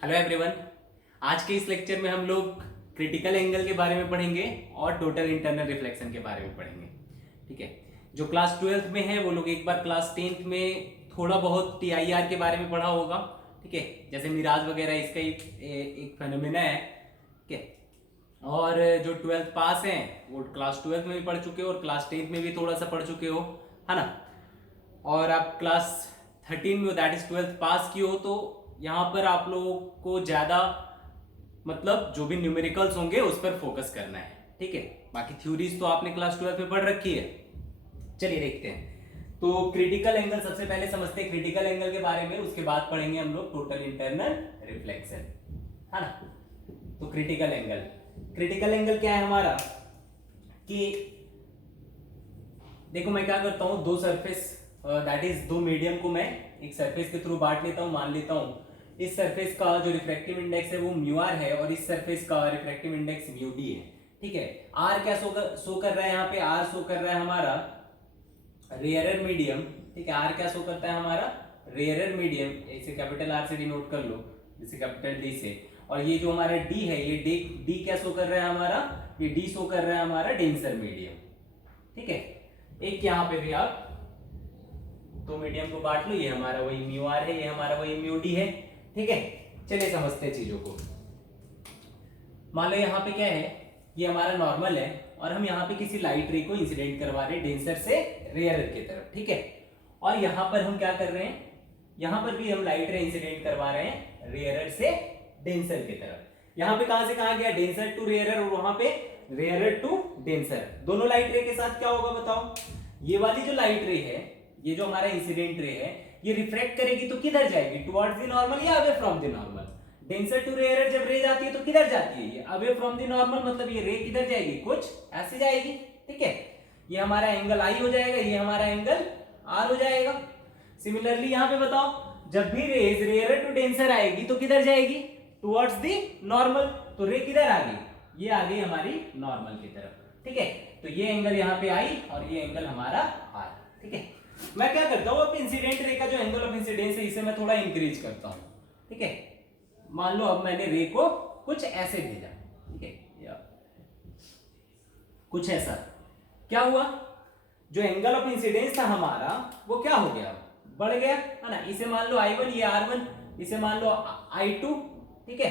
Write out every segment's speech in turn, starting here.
Hello everyone. आज के इस लेक्चर में हम लोग क्रिटिकल एंगल के बारे में पढ़ेंगे और टोटल इंटरनल रिफ्लेक्शन के बारे में पढ़ेंगे। ठीक है, जो क्लास 12th में है वो लोग एक बार क्लास 10th में थोड़ा बहुत टीआईआर के बारे में पढ़ा होगा। ठीक है, जैसे मिराज वगैरह इसका एक फेनोमेना है। ठीक है, और जो 12th पास हैं वो क्लास 12th में भी पढ़ चुके हो और क्लास 10th में भी थोड़ा सा पढ़ चुके हो, है ना। और आप क्लास 13 में दैट इज 12th पास की हो तो यहाँ पर आप लोगों को ज्यादा मतलब जो भी न्यूमेरिकल्स होंगे उस पर फोकस करना है। ठीक है, बाकी थ्योरीज तो आपने क्लास 12 में पढ़ रखी है। चलिए देखते हैं। तो क्रिटिकल एंगल सबसे पहले समझते हैं क्रिटिकल एंगल के बारे में, उसके बाद पढ़ेंगे हम लोग टोटल इंटरनल रिफ्लेक्शन, है ना। तो क्रिटिकल एंगल क्या है हमारा कि देखो मैं क्या करता हूं, दो सरफेस दैट इज दो मीडियम को मैं एक सरफेस के थ्रू बांट लेता हूं। मान लेता हूं इस सरफेस का जो रिफ्रैक्टिव इंडेक्स है वो म्यू आर है और इस सरफेस का रिफ्रैक्टिव इंडेक्स म्यू डी है। ठीक है, आर क्या शो कर रहा है यहाँ पे, आर शो कर रहा है हमारा रेयरर मीडियम। ठीक है, आर क्या शो करता है हमारा रेयरर मीडियम, इसे कैपिटल आर से डिनोट कर लो, इसे कैपिटल डी से। और ये जो हमारा डी है ये डी क्या शो कर रहा है हमारा, ये डी शो कर रहा है हमारा डेंसर मीडियम। ठीक है, एक यहाँ पे भी आप तो मीडियम को बांट लो, ये हमारा वही म्यू आर है, ये हमारा वही म्यू डी है। ठीक है, चलिए समझते हैं चीजों को। मान लो यहाँ पे क्या है, ये हमारा नॉर्मल है और हम यहाँ पे किसी लाइट रे को इंसिडेंट करवा रहे हैं डेंसर से रेयरर की तरफ। ठीक है, और यहाँ पर हम क्या कर रहे हैं, यहाँ पर भी हम लाइट रे इंसिडेंट करवा रहे हैं रेयरर से डेंसर की तरफ। यहाँ पे कहां से कहां गया, डेंसर टू रेयरर, और वहां पे रेयरर टू डेंसर। दोनों लाइट रे के साथ क्या होगा बताओ, ये वाली जो लाइट रे है, ये जो हमारा इंसिडेंट रे है, ये रिफ्लेक्ट करेगी तो किधर जाएगी, टुवर्ड्स द नॉर्मल या away from the normal. Denser to rarer जब रे जाती है तो किधर जाती है, ये अवे फ्रॉम द नॉर्मल, मतलब ये रे किधर जाएगी, कुछ ऐसे जाएगी। ठीक है, ये हमारा एंगल आई हो जाएगा, ये हमारा एंगल आर हो जाएगा। सिमिलरली यहाँ पे बताओ जब भी रेज रेयरर टू डेंसर आएगी तो किधर जाएगी, टुवर्ड्स द नॉर्मल। तो रे किधर आ गई, ये आ गई हमारी नॉर्मल की तरफ। ठीक है, तो ये एंगल यहाँ पे आई और ये एंगल हमारा आर। ठीक है, मैं क्या करता हूं, अब इंसिडेंट रे का जो एंगल ऑफ इंसिडेंस है इसे मैं थोड़ा इंक्रीज करता हूं। ठीक है, मान लो अब मैंने रे को कुछ ऐसे भेजा। ठीक है, या कुछ ऐसा, क्या हुआ, जो एंगल ऑफ इंसिडेंस था हमारा वो क्या हो गया, बढ़ गया, है ना। इसे मान लो I1, ये R1, इसे मान लो I2। ठीक है,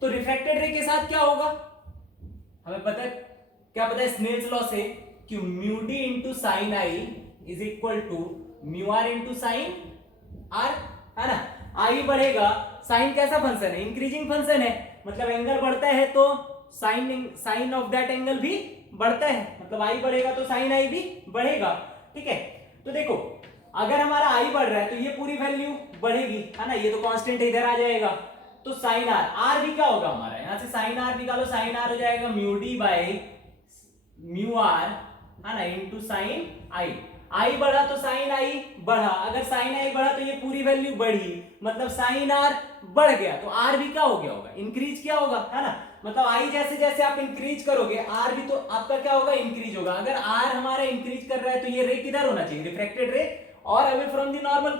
तो रिफ्रैक्टेड रे के साथ क्या होगा, हमें पता है, क्या पता है स्नेल्स लॉ से कि mu D into sine I is equal to mu R into sine R, है ना। आई बढ़ेगा, साइन कैसा फंक्शन है, इंक्रीजिंग फंक्शन है, मतलब एंगल बढ़ता है तो साइन ऑफ दैट एंगल भी बढ़ता है, मतलब आई बढ़ेगा तो साइन आई भी बढ़ेगा। ठीक है, तो देखो अगर हमारा आई बढ़ रहा है तो ये पूरी वैल्यू बढ़ेगी, है ना, ये तो कांस्टेंट इधर आ जाएगा। तो साइन आर, आर भी क्या होगा हमारा, यहां से साइन आर निकालो, साइन आर हो जाएगा mu D by mu R, है ना, इनटू साइन आई। आई बढ़ा तो साइन आई बढ़ा, अगर साइन आई बढ़ा तो ये पूरी वैल्यू बढ़ी, मतलब साइन आर बढ़ गया तो आर भी क्या हो गया होगा, इंक्रीज किया होगा, है ना। मतलब आई जैसे जैसे आप इंक्रीज करोगे आर भी तो आपका क्या होगा, इंक्रीज होगा। अगर आर हमारा इंक्रीज कर रहा है तो ये रे किधर होना चाहिए, रिफ्रैक्टेड रे और अवे फ्रॉम द नॉर्मल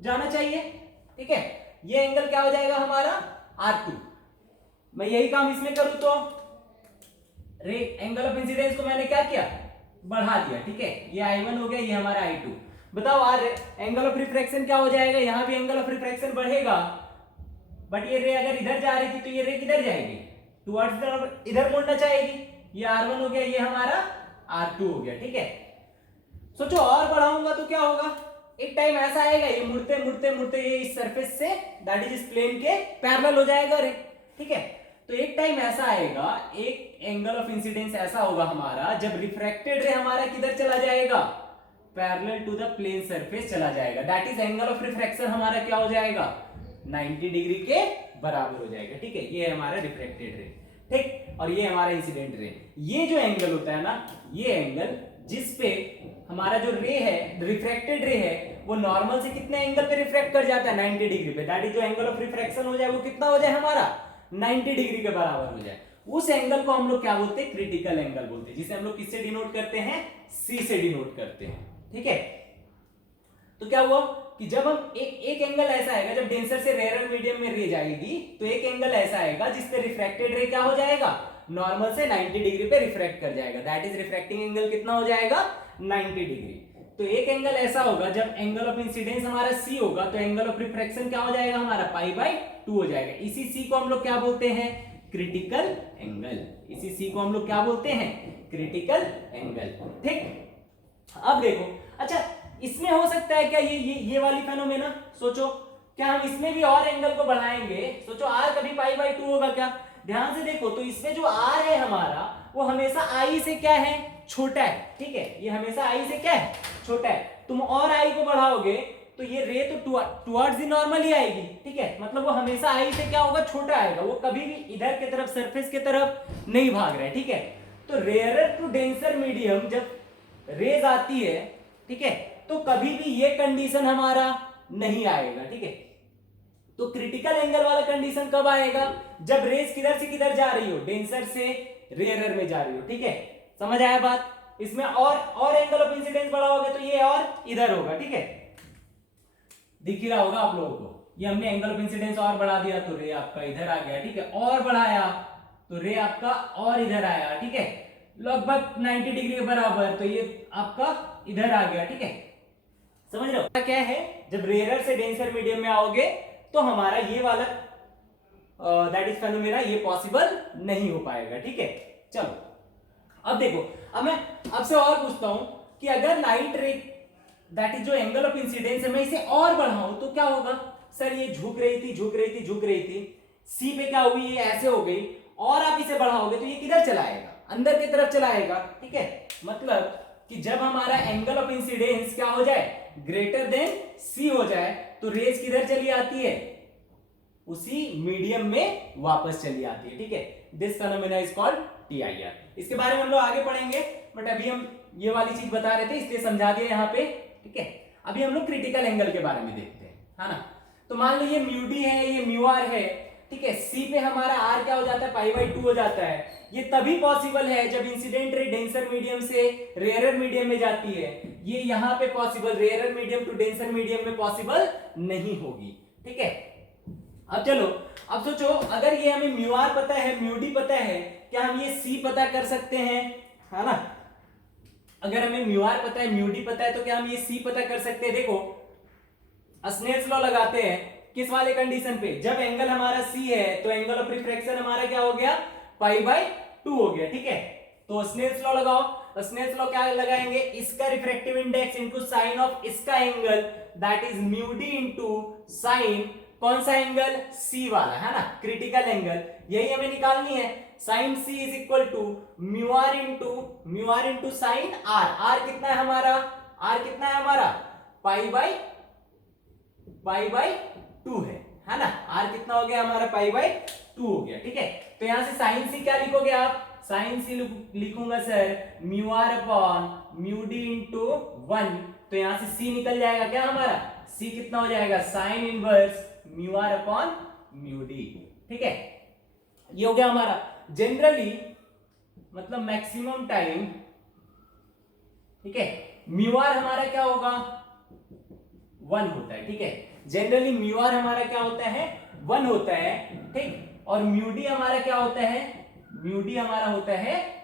जाना चाहिए। ठीक है, ये एंगल क्या हो जाएगा हमारा R2। मैं यही काम इसमें करूं तो रे एंगल ऑफ इंसिडेंस को मैंने क्या किया, बढ़ा दिया। ठीक है, ये I1 हो गया, ये हमारा I2। बताओ आर एंगल ऑफ रिफ्रैक्शन क्या हो जाएगा, यहां भी एंगल ऑफ रिफ्रैक्शन बढ़ेगा, बट ये रे अगर इधर जा रही थी तो ये रे किधर जाएगी, टुवर्ड्स इधर मुड़ना चाहेगी। ये R1 हो गया, ये हमारा R2 हो गया। ठीक है, सोचो और बढ़ाऊंगा तो क्या होगा, एक टाइम ऐसा आएगा ये मुड़ते मुड़ते मुड़ते ये इस सरफेस से दैट इज इस प्लेन के पैरेलल हो जाएगा रे। ठीक है, तो एक टाइम ऐसा आएगा, एक एंगल ऑफ इंसिडेंस ऐसा होगा हमारा जब रिफ्रैक्टेड रे हमारा किधर चला जाएगा, parallel to the plane surface चला जाएगा, that is angle of refraction हमारा क्या हो जाएगा, 90 डिग्री के बराबर हो जाएगा। ठीक है, ये हमारा रिफ्रैक्टेड रे, ठीक, और ये हमारा इंसिडेंट रे। ये जो एंगल होता है ना, ये एंगल जिस पे हमारा जो रे है, रिफ्रैक्टेड रे है, वो नॉर्मल से कितने एंगल पे रिफ्रैक्ट कर जाता है, 90 डिग्री पे, दैट इज जो एंगल ऑफ रिफ्रैक्शन हो जाए वो कितना हो जाए हमारा, 90 डिग्री के बराबर हो जाए। उस एंगल को हम लोग क्या बोलते हैं, क्रिटिकल एंगल बोलते हैं, जिसे हम लोग किससे डिनोट करते हैं, सी से डिनोट करते हैं। ठीक है, तो क्या हुआ कि जब हम एक एंगल ऐसा आएगा, जब डेंसर से रेयर मीडियम में रे जाएगी तो एक एंगल ऐसा आएगा जिसपे रिफ्रैक्टेड रे क्या हो जाएगा, नॉर्मल से 90 डिग्री पे रिफ्रैक्ट कर जाएगा, दैट इज रिफ्रैक्टिंग एंगल कितना हो जाएगा, 90 डिग्री। तो एक एंगल ऐसा होगा जब एंगल ऑफ इंसिडेंस हमारा c होगा तो एंगल ऑफ रिफ्रैक्शन क्या हो जाएगा हमारा, π/2 हो जाएगा। इसी c को हम लोग क्या बोलते हैं, क्रिटिकल एंगल। इसी c को हम लोग क्या बोलते हैं, क्रिटिकल एंगल। ठीक, अब देखो, अच्छा इसमें हो सकता है क्या ये वाली फेनोमेना, सोचो क्या हम इसमें भी और एंगल को बढ़ाएंगे, सोचो r कभी π/2 होगा क्या, ध्यान से देखो तो इसमें जो r है हमारा वो हमेशा i से क्या है, छोटा है, ठीक है, ये हमेशा i से क्या है, छोटा है। तुम और i को बढ़ाओगे तो ये रे तो टुवर्ड्स द नॉर्मल ही आएगी, ठीक है, मतलब वो हमेशा i से क्या होगा, छोटा आएगा, वो कभी भी इधर की तरफ सरफेस की तरफ नहीं भाग रहा है, ठीक है। तो रेयरर टू डेंसर मीडियम जब रेज आती है, ठीक है, तो कभी भी ये कंडीशन हमारा नहीं आएगा, ठीक है। तो क्रिटिकल एंगल वाला कंडीशन कब आएगा, जब रेज किधर से किधर जा रही हो, डेंसर से रेयरर में जा रही हो, ठीक है, समझ आया बात। इसमें और एंगल ऑफ इंसिडेंस बढ़ाओगे तो ये और इधर होगा, ठीक है, दिख ही रहा होगा आप लोगों को, ये हमने एंगल ऑफ इंसिडेंस और बढ़ा दिया तो रे आपका इधर आ गया, ठीक है, और बढ़ाया तो रे आपका और इधर आया, ठीक है, लगभग 90 डिग्री के बराबर, तो ये आपका इधर आ गया, ठीक है, समझ रहे हो क्या है। जब रेयरर से डेंसर मीडियम में आओगे तो हमारा ये वाला दैट इज फेनोमेना ये पॉसिबल नहीं हो पाएगा, ठीक है। चलो अब देखो, अब मैं आपसे और पूछता हूं कि अगर लाइट रे दैट इज जो एंगल ऑफ इंसिडेंस है मैं इसे और बढ़ाऊं तो क्या होगा, सर ये झुक रही थी सी पे क्या हुई, ये ऐसे हो गई, और आप इसे बढ़ाओगे तो ये किधर चला आएगा, अंदर की तरफ चला आएगा, ठीक है। मतलब कि जब हमारा एंगल ऑफ इंसिडेंस क्या हो जाए, ग्रेटर देन सी हो जाए, तो रेज किधर चली आती है, उसी मीडियम में वापस चली आती है, ठीक है। This phenomena is called TIR. इसके बारे में हम लोग आगे पढ़ेंगे, बट अभी हम ये वाली चीज बता रहे थे इसलिए समझा दिया यहाँ पे, ठीक है। अभी हम लोग क्रिटिकल एंगल के बारे में देखते हैं, है ना। तो मान लो ये म्यू डी है, ये म्यू आर है, ठीक है, सी पे हमारा आर क्या हो जाता है, π/2 हो जाता है। ये तभी पॉसिबल है जब इंसिडेंट रे डेंसर मीडियम से रेयरर मीडियम में जाती है, ये यहाँ पे possible, rarer medium to denser medium में पॉसिबल नहीं होगी, ठीक है। अब चलो, अब सोचो अगर ये हमें म्यू आर पता है, म्यू डी पता है, क्या हम ये सी पता कर सकते हैं, है ना। अगर हमें म्यू आर पता है, म्यू डी पता है, तो क्या हम ये सी पता कर सकते हैं। देखो स्नेल्स लॉ लगाते हैं किस वाले कंडीशन पे, जब एंगल हमारा सी है तो एंगल ऑफ रिफ्रैक्शन हमारा क्या हो गया, π/2 हो गया, ठीक है। तो स्नेल्स लॉ लगाओ, स्नेल्स लॉ क्या लगाएंगे, इसका refractive index into sine of इसका angle, that is mu D into sine, कौन सा एंगल, सी वाला, है ना, क्रिटिकल एंगल, यही हमें निकालनी है। Sine C is equal to mu R into sine R, R कितना है हमारा, आर कितना है हमारा, π/2 है ना, आर कितना हो गया हमारा, π/2 हो गया, ठीक है। तो यहां से साइन सी क्या लिखोगे आप, साइन सी लिखूंगा sir mu R upon mu D into 1, तो यहां से सी निकल जाएगा क्या हमारा, सी कितना हो जाएगा, sine inverse mu R upon mu D, ठीक है। ये हो गया हमारा। जनरली मतलब मैक्सिमम टाइम, ठीक है, म्यू आर हमारा क्या होगा, 1 होता है, ठीक है। जनरली म्यू आर हमारा क्या होता है, 1 होता है, ठीक। और म्यू डी हमारा क्या होता है, म्यू डी हमारा होता है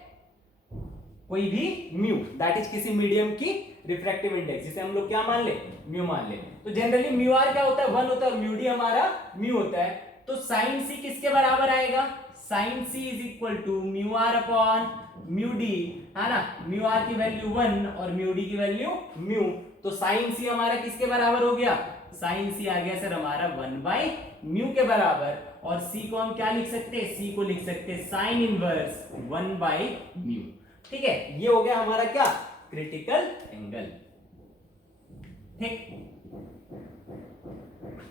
कोई भी म्यू, दैट इज किसी मीडियम की रिफ्रैक्टिव इंडेक्स, जिसे हम लोग क्या मान ले, म्यू मान ले। तो जनरली म्यू आर क्या होता है, 1 होता है, और म्यू डी हमारा म्यू होता है। तो साइन सी किसके बराबर आएगा, sine C is equal to mu R upon mu D, है ना, म्यू आर की वैल्यू 1 और म्यू डी की वैल्यू म्यू, तो साइन सी हमारा किसके बराबर हो गया, साइन सी आ गया सर हमारा 1/म्यू के बराबर, और सी को हम क्या लिख सकते हैं, सी को लिख सकते हैं साइन इनवर्स 1/म्यू, ठीक है। ये हो गया हमारा क्या, क्रिटिकल एंगल,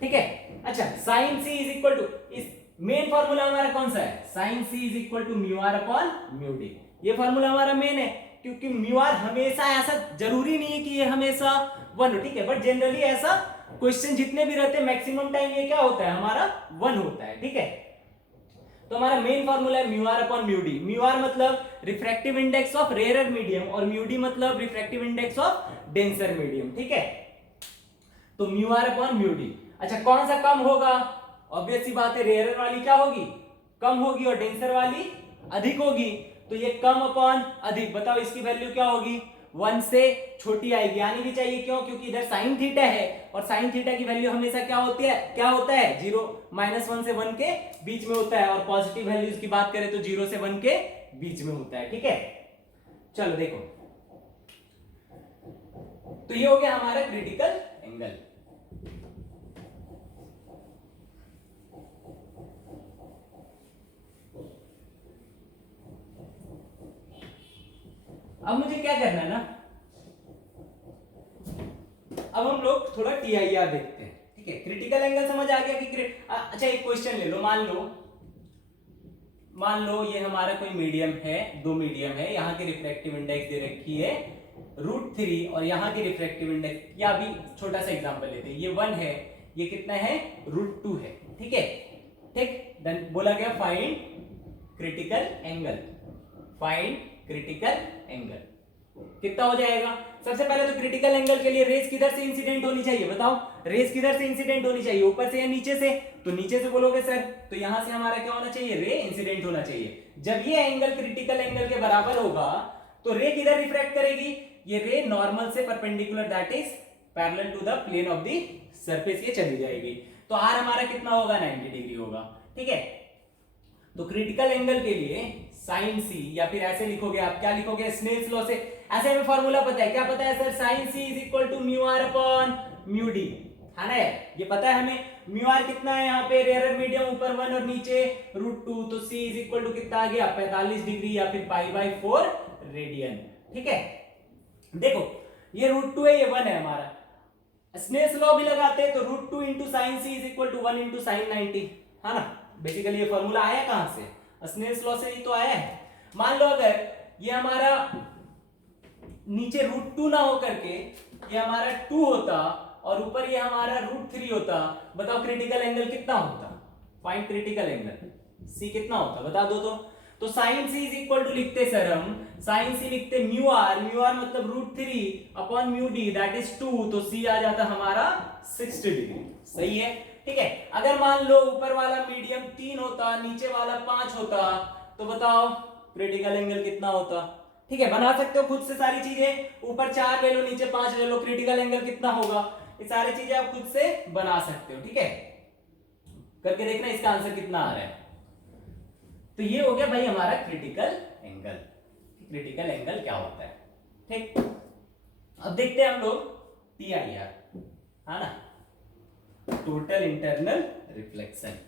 ठीक है। अच्छा, sine C is equal to, इस मेन फॉर्मूला हमारा कौन सा है, sine C is equal to mu R upon mu D, ये फॉर्मूला हमारा मेन है, क्योंकि म्यू आर हमेशा, ऐसा जरूरी नहीं है कि ये हमेशा 1 हो, ठीक है, बट जनरली ऐसा क्वेश्चन जितने भी रहते हैं मैक्सिमम टाइम ये क्या होता है हमारा, 1 होता है, ठीक है। तो हमारा मेन फॉर्मूला है mu R upon mu D. Mu R मतलब refractive index of rarer medium, और म्यू डी मतलब refractive index of denser medium, ठीक है। तो mu R upon mu D. अच्छा कौन सा कम होगा? ऑब्वियस सी बात है, रेयर वाली क्या होगी? कम होगी और डेंसर वाली अधिक होगी। तो ये कम अपॉन अधिक, बताओ इसकी वैल्यू क्या होगी? 1 से छोटी आएगी, आनी भी चाहिए। क्यों? क्योंकि इधर साइन थीटा है और साइन थीटा की वैल्यू हमेशा क्या होती है, क्या होता है? 0 -1 से 1 के बीच में होता है, और पॉजिटिव वैल्यूज की बात करें तो 0 से 1 के बीच में होता है। ठीक है, चलो देखो, तो ये हो गया हमारा क्रिटिकल एंगल। अब मुझे क्या करना है ना, अब हम लोग थोड़ा TIR देखते हैं। ठीक है, क्रिटिकल एंगल समझ आ गया कि अच्छा एक क्वेश्चन ले लो, मान लो ये हमारा कोई मीडियम है, दो मीडियम है, यहाँ की रिफ्रैक्टिव इंडेक्स दे रखी है √3 और यहाँ की रिफ्रैक्टिव इंडेक्स, या अभी छोटा सा एग्जांपल लेते हैं, ये 1 है, ये कितना है? √2 है। ठीक है, ठीक, देन बोला गया find critical angle. Find critical angle कितना हो जाएगा? सबसे पहले तो क्रिटिकल एंगल के लिए रेज किधर से इंसिडेंट होनी चाहिए? बताओ, रेज किधर से इंसिडेंट होनी चाहिए? ऊपर से या नीचे से? तो नीचे से बोलोगे सर, तो यहां से हमारा क्या होना चाहिए? रे इंसिडेंट होना चाहिए। जब ये एंगल क्रिटिकल एंगल के बराबर होगा तो रे किधर रिफ्रैक्ट करेगी? ये रे नॉर्मल से perpendicular, that is parallel to the plane of the surface, ये चली जाएगी। तो आर हमारा कितना होगा? 90 डिग्री होगा। ठीक है, तो क्रिटिकल एंगल के लिए साइन सी, या फिर ऐसे लिखोगे आप, क्या लिखोगे? स्नेल्स लॉ से ऐसे हमें फॉर्मूला पता है, क्या पता है sir? Sine C is equal to mu R upon mu D, है ना? ये पता है हमें। म्यू आर कितना है यहाँ पे? रेयर मीडियम ऊपर 1 और नीचे √2, तो सी इज इक्वल टू कितना आ गया? 45 डिग्री, या फिर π/4 रेडियन। ठीक है, देखो ये √2 है, ये 1 है हमारा। स्नेल्स लॉ भी लगाते हैं तो √2 into sine C is equal to 1 into sine 90, है ना? बेसिकली ये फॉर्मूला आया कहां से? स्नेल्स लॉ से ही तो आया है। मान लो अगर ये हमारा नीचे √2 ना हो करके ये हमारा 2 होता और ऊपर ये हमारा √3 होता, बताओ क्रिटिकल एंगल कितना होता? फाइंड क्रिटिकल एंगल, सी कितना होता? बता दो तो sine C is equal to लिखते सर हम, साइन सी लिखते म्यू आर मतलब √3 upon mu D, that is 2, तो सी आ जाता हमारा 60 डिग्री। सही है, ठीक है। अगर मान लो ऊपर वाला मीडियम 3 होता, नीचे वाला 5 होता, तो बताओ क्रिटिकल एंगल कितना होता? ठीक है, बना सकते हो खुद से सारी चीजें, ऊपर 4 ले लो, नीचे 5 ले लो, क्रिटिकल एंगल कितना होगा? ये सारी चीजें आप खुद से बना सकते हो। ठीक है, करके देखना इसका आंसर कितना आ रहा है। तो ये हो गया भाई हमारा क्रिटिकल एंगल। क्रिटिकल एंगल क्या होता है? ठीक, अब देखते हैं हम लोग TIR, है ना? Total internal reflection.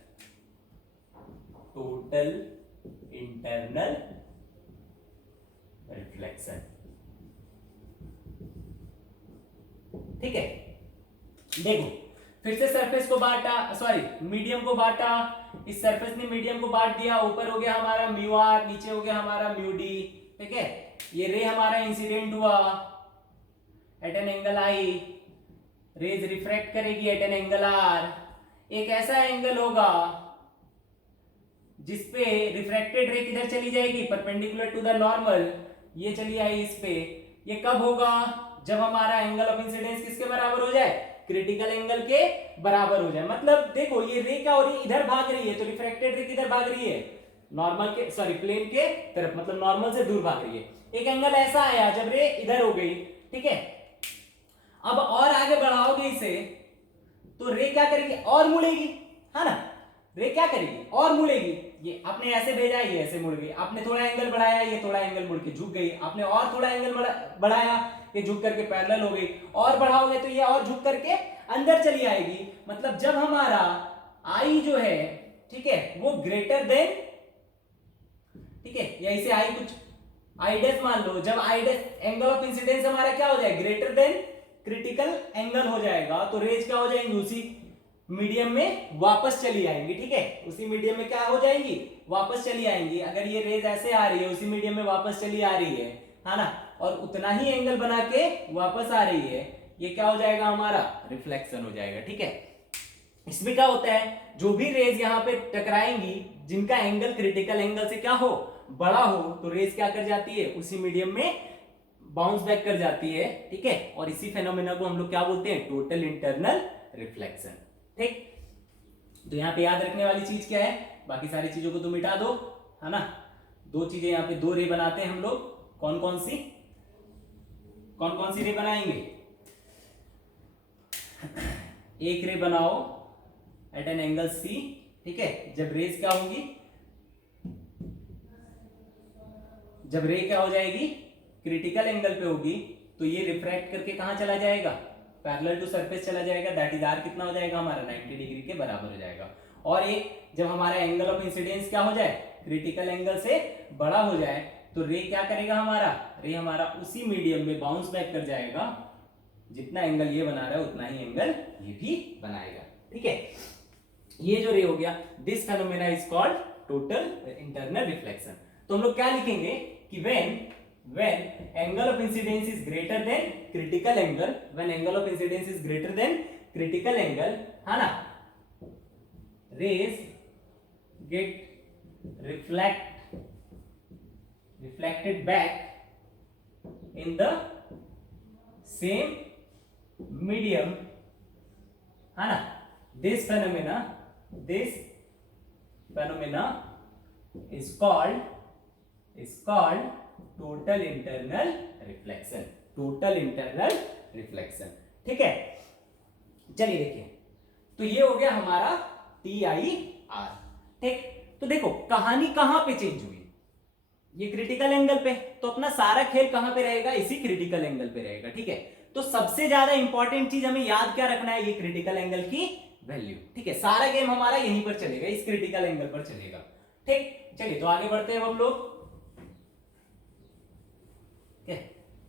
Total internal reflection, ठीक है। देखो फिर से सरफेस को बांटा, सॉरी मीडियम को बांटा, इस सरफेस ने मीडियम को बांट दिया, ऊपर हो गया हमारा म्यू आर, नीचे हो गया हमारा म्यू डी। ठीक है, ये रे हमारा इंसिडेंट हुआ at an angle I, rays refract करेगी एट एन एंगल आर। एक ऐसा एंगल होगा जिसपे रिफ्रैक्टेड रे किधर चली जाएगी? परपेंडिकुलर टू द नॉर्मल, ये चली आई इस पे। ये कब होगा? जब हमारा एंगल ऑफ इंसिडेंस किसके बराबर हो जाए? क्रिटिकल एंगल के बराबर हो जाए। मतलब देखो ये रे क्या हो रही है? इधर भाग रही है, तो रिफ्रैक्टेड रे किधर भाग रही है? नॉर्मल के, सॉरी प्लेन के तरफ, मतलब नॉर्मल से दूर भाग रही है। एक एंगल ऐसा आया जब रे इधर हो गई, ठीक है। अब और आगे बढ़ाओगे इसे तो रे क्या करेगी? और मुड़ेगी, है ना? रे क्या करेगी? और मुड़ेगी। ये आपने ऐसे भेजा, ये ऐसे मुड़ गई। आपने थोड़ा एंगल बढ़ाया, ये थोड़ा एंगल मुड़ के झुक गई। आपने और थोड़ा एंगल बढ़ाया, ये झुक करके पैरेलल हो गई। और बढ़ाओगे तो ये और झुक करके अंदर चली आएगी। मतलब जब हमारा आई जो है, ठीक है, वो ग्रेटर देन, ठीक है, या इसे आई कुछ आई डैश मान लो, जब I dash angle of incidence हमारा क्या हो जाए? ग्रेटर देन क्रिटिकल एंगल हो जाएगा, तो रेज क्या हो जाएंगी? उसी मीडियम में वापस चली आएंगी। ठीक है, उसी मीडियम में क्या हो जाएंगी? वापस चली आएंगी। अगर ये रेज ऐसे आ रही है, उसी मीडियम में वापस चली आ रही है ना, और उतना ही एंगल बना के वापस आ रही है, ये क्या हो जाएगा? हमारा रिफ्लेक्शन हो जाएगा। ठीक है, इसमें क्या होता है? जो भी रेज यहाँ पे टकराएंगी, जिनका एंगल क्रिटिकल एंगल से क्या हो? बड़ा हो, तो रेज क्या कर जाती है? उसी मीडियम में बाउंस बैक कर जाती है, ठीक है, और इसी फेनोमेना को हम लोग क्या बोलते हैं, टोटल इंटरनल रिफ्लेक्शन। ठीक, तो यहाँ पे याद रखने वाली चीज क्या है, बाकी सारी चीजों को तो मिटा दो, है ना। दो चीजें यहाँ पे, दो रे बनाते हैं हम लोग, कौन कौन सी रे बनाएंगे, एक रे बनाओ एट एन एंगल सी, ठीक है। जब रेस क्या होंगी, जब रे क्या हो जाएगी, क्रिटिकल एंगल पे होगी, तो ये रिफ्रैक्ट करके कहां चला जाएगा, पैरेलल टू सरफेस चला जाएगा, दैट इज आर कितना हो जाएगा हमारा 90 डिग्री के बराबर हो जाएगा। और एक जब हमारा एंगल ऑफ इंसिडेंस क्या हो जाए, क्रिटिकल एंगल से बड़ा हो जाए, तो रे क्या करेगा हमारा, रे हमारा उसी मीडियम में बाउंस बैक कर जाएगा, जितना एंगल ये बना रहा है उतना ही एंगल ये भी बनाएगा, ठीक है। ये जो रे हो गया, this phenomena is called total internal reflection. तो हम लोग क्या लिखेंगे कि when angle of incidence is greater than critical angle, when angle of incidence is greater than critical angle, है ना, rays get reflected back in the same medium, है ना। this phenomena is called total internal reflection, total internal reflection, ठीक है। चलिए देखिए, तो ये हो गया हमारा TIR, ठीक। तो देखो कहानी कहां पे चेंज हुई, ये क्रिटिकल एंगल पे, तो अपना सारा खेल कहां पे रहेगा, इसी क्रिटिकल एंगल पे रहेगा, ठीक है। तो सबसे ज्यादा इंपॉर्टेंट चीज हमें याद क्या रखना है, ये क्रिटिकल एंगल की वैल्यू, ठीक है। सारा गेम हमारा यहीं पर चलेगा, इस क्रिटिकल एंगल पर चलेगा, ठीक। चलिए तो आगे बढ़ते हैं हम लोग,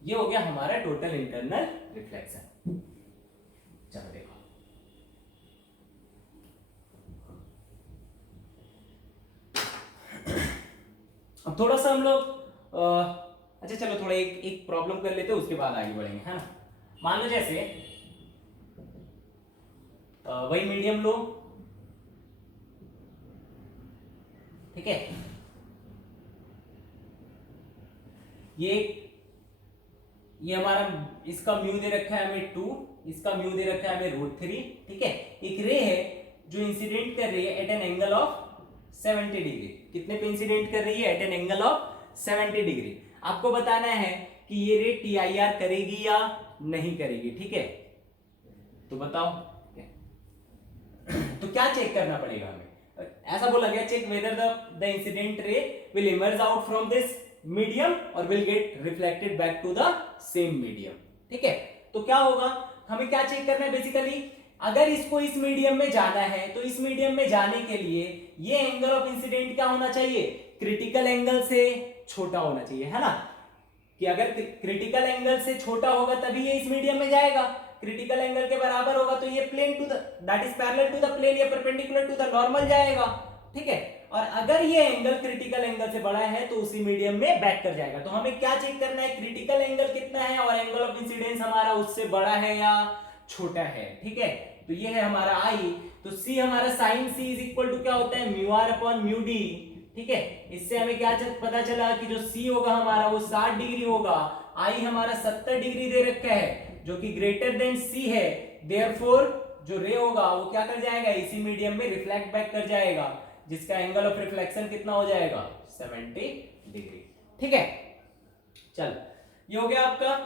ये हो गया हमारा टोटल इंटरनल रिफ्लेक्शन। चलो देखो, अब थोड़ा सा हम लोग अच्छा चलो थोड़ा एक प्रॉब्लम कर लेते हैं, उसके बाद आगे बढ़ेंगे, है ना। मान लो जैसे वही मीडियम लो, ठीक है, ये हमारा, इसका म्यू दे रखा है हमें 2, इसका म्यू दे रखा है हमें √3, ठीक है। एक रे है जो इंसिडेंट कर रही है at an angle of 70 degree, कितने पे इंसिडेंट कर रही है, at an angle of 70 degree. आपको बताना है कि ये रे TIR करेगी या नहीं करेगी, ठीक है। तो बताओ, तो क्या चेक करना पड़ेगा हमें, ऐसा बोला गया, check whether the incident ray will emerge out from this medium और will get reflected back to the same medium, ठीक है। तो क्या होगा, हमें क्या चेक करना है बेसिकली, अगर इसको इस मीडियम में जाना है, तो इस मीडियम में जाने के लिए ये एंगल ऑफ इंसिडेंट क्या होना चाहिए, क्रिटिकल एंगल से छोटा होना चाहिए, है ना। कि अगर क्रिटिकल एंगल से छोटा होगा तभी ये इस मीडियम में जाएगा, क्रिटिकल एंगल के बराबर होगा तो ये plane to the, that is parallel to the plane या परपेंडिकुलर टू द नॉर्मल जाएगा, ठीक है। और अगर ये एंगल क्रिटिकल एंगल से बड़ा है तो उसी मीडियम में बैक कर जाएगा। तो हमें क्या चेक करना है, क्रिटिकल एंगल कितना है और एंगल ऑफ इंसिडेंस हमारा उससे बड़ा है या छोटा है, ठीक है। तो ये है हमारा आई, तो सी हमारा sine C is equal to क्या होता है, μr अपॉन μd, ठीक है। इससे हमें क्या पता चला कि जो सी होगा हमारा वो 60 डिग्री होगा, आई हमारा 70 डिग्री दे रखा है जो कि ग्रेटर देन सी है, देयरफॉर जो रे होगा वो क्या कर जाएगा, इसी मीडियम में रिफ्लेक्ट बैक कर जाएगा, जिसका एंगल ऑफ रिफ्लेक्शन कितना हो जाएगा, 70 डिग्री, ठीक है। चल ये हो गया आपका,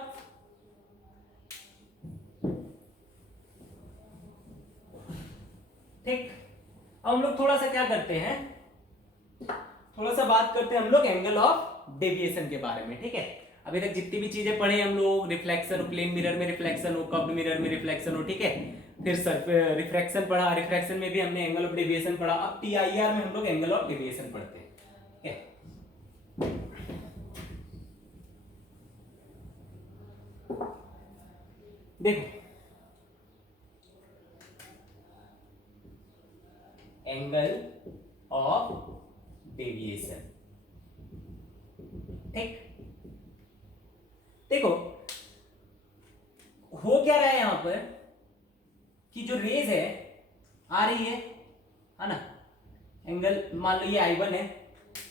ठीक। अब हम लोग थोड़ा सा क्या करते हैं, थोड़ा सा बात करते हैं हम लोग एंगल ऑफ डेविएशन के बारे में, ठीक है। अभी तक जितनी भी चीजें पढ़े हम लोग, रिफ्लेक्शन हो, प्लेन मिरर में रिफ्लेक्शन हो, कर्व्ड मिरर में रिफ्लेक्शन हो, ठीक है। फिर रिफ्रैक्शन पढ़ा, रिफ्रैक्शन में भी हमने एंगल ऑफ डेविएशन पढ़ा। अब TIR में हम लोग एंगल ऑफ डेविएशन पढ़ते हैं, ठीक है। देखो एंगल ऑफ डेविएशन, ठीक। देखो हो क्या रहा है यहां पर कि जो रेज है आ रही है ना, एंगल मान लो ये I1 है,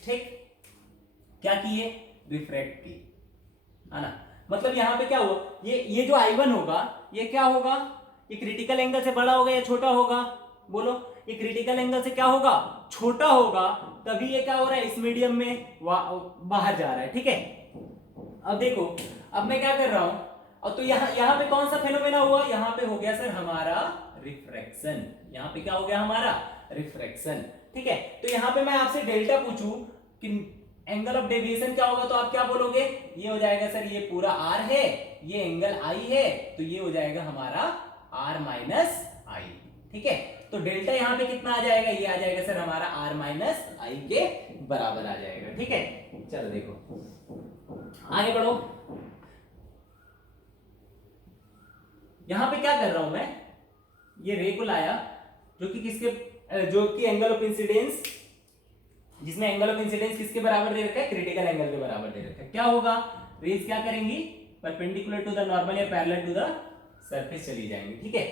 ठीक। क्या की है, रिफ्रैक्ट की, है ना। मतलब यहाँ पे क्या हुआ, ये जो I1 होगा ये क्या होगा, ये क्रिटिकल एंगल से बड़ा होगा या छोटा होगा, बोलो। ये क्रिटिकल एंगल से क्या होगा, छोटा होगा, तभी ये क्या हो रहा है, इस मीडियम में बाहर जा रहा है, ठीक है। अब देखो, अब मैं क्या कर रहा हूं, और तो यहाँ पे कौन सा फेनोमेना हुआ, यहाँ पे हो गया सर हमारा रिफ्रैक्शन। यहाँ पे क्या हो गया हमारा, रिफ्रैक्शन, ठीक है। तो यहाँ पे मैं आपसे डेल्टा पूछूं कि एंगल ऑफ डेविएशन क्या होगा, तो आप क्या बोलोगे, ये हो जाएगा सर, ये पूरा आर है, ये एंगल आई है, तो ये हो जाएगा हमारा आर माइनस आई, ठीक है। तो डेल्टा यहाँ पे कितना आ जाएगा, ये आ जाएगा सर हमारा आर माइनस आई के बराबर आ जाएगा, ठीक है। चलो देखो आगे बढ़ो, यहां पे क्या कर रहा हूं मैं, ये रे को लाया जो कि एंगल ऑफ इंसिडेंस, जिसमें एंगल ऑफ इंसिडेंस किसके बराबर दे रखा है, क्रिटिकल एंगल के बराबर दे रखा है। क्या होगा, रेज क्या करेंगी, परपेंडिकुलर टू द नॉर्मल या पैरेलल टू द सरफेस चली जाएंगी, ठीक है।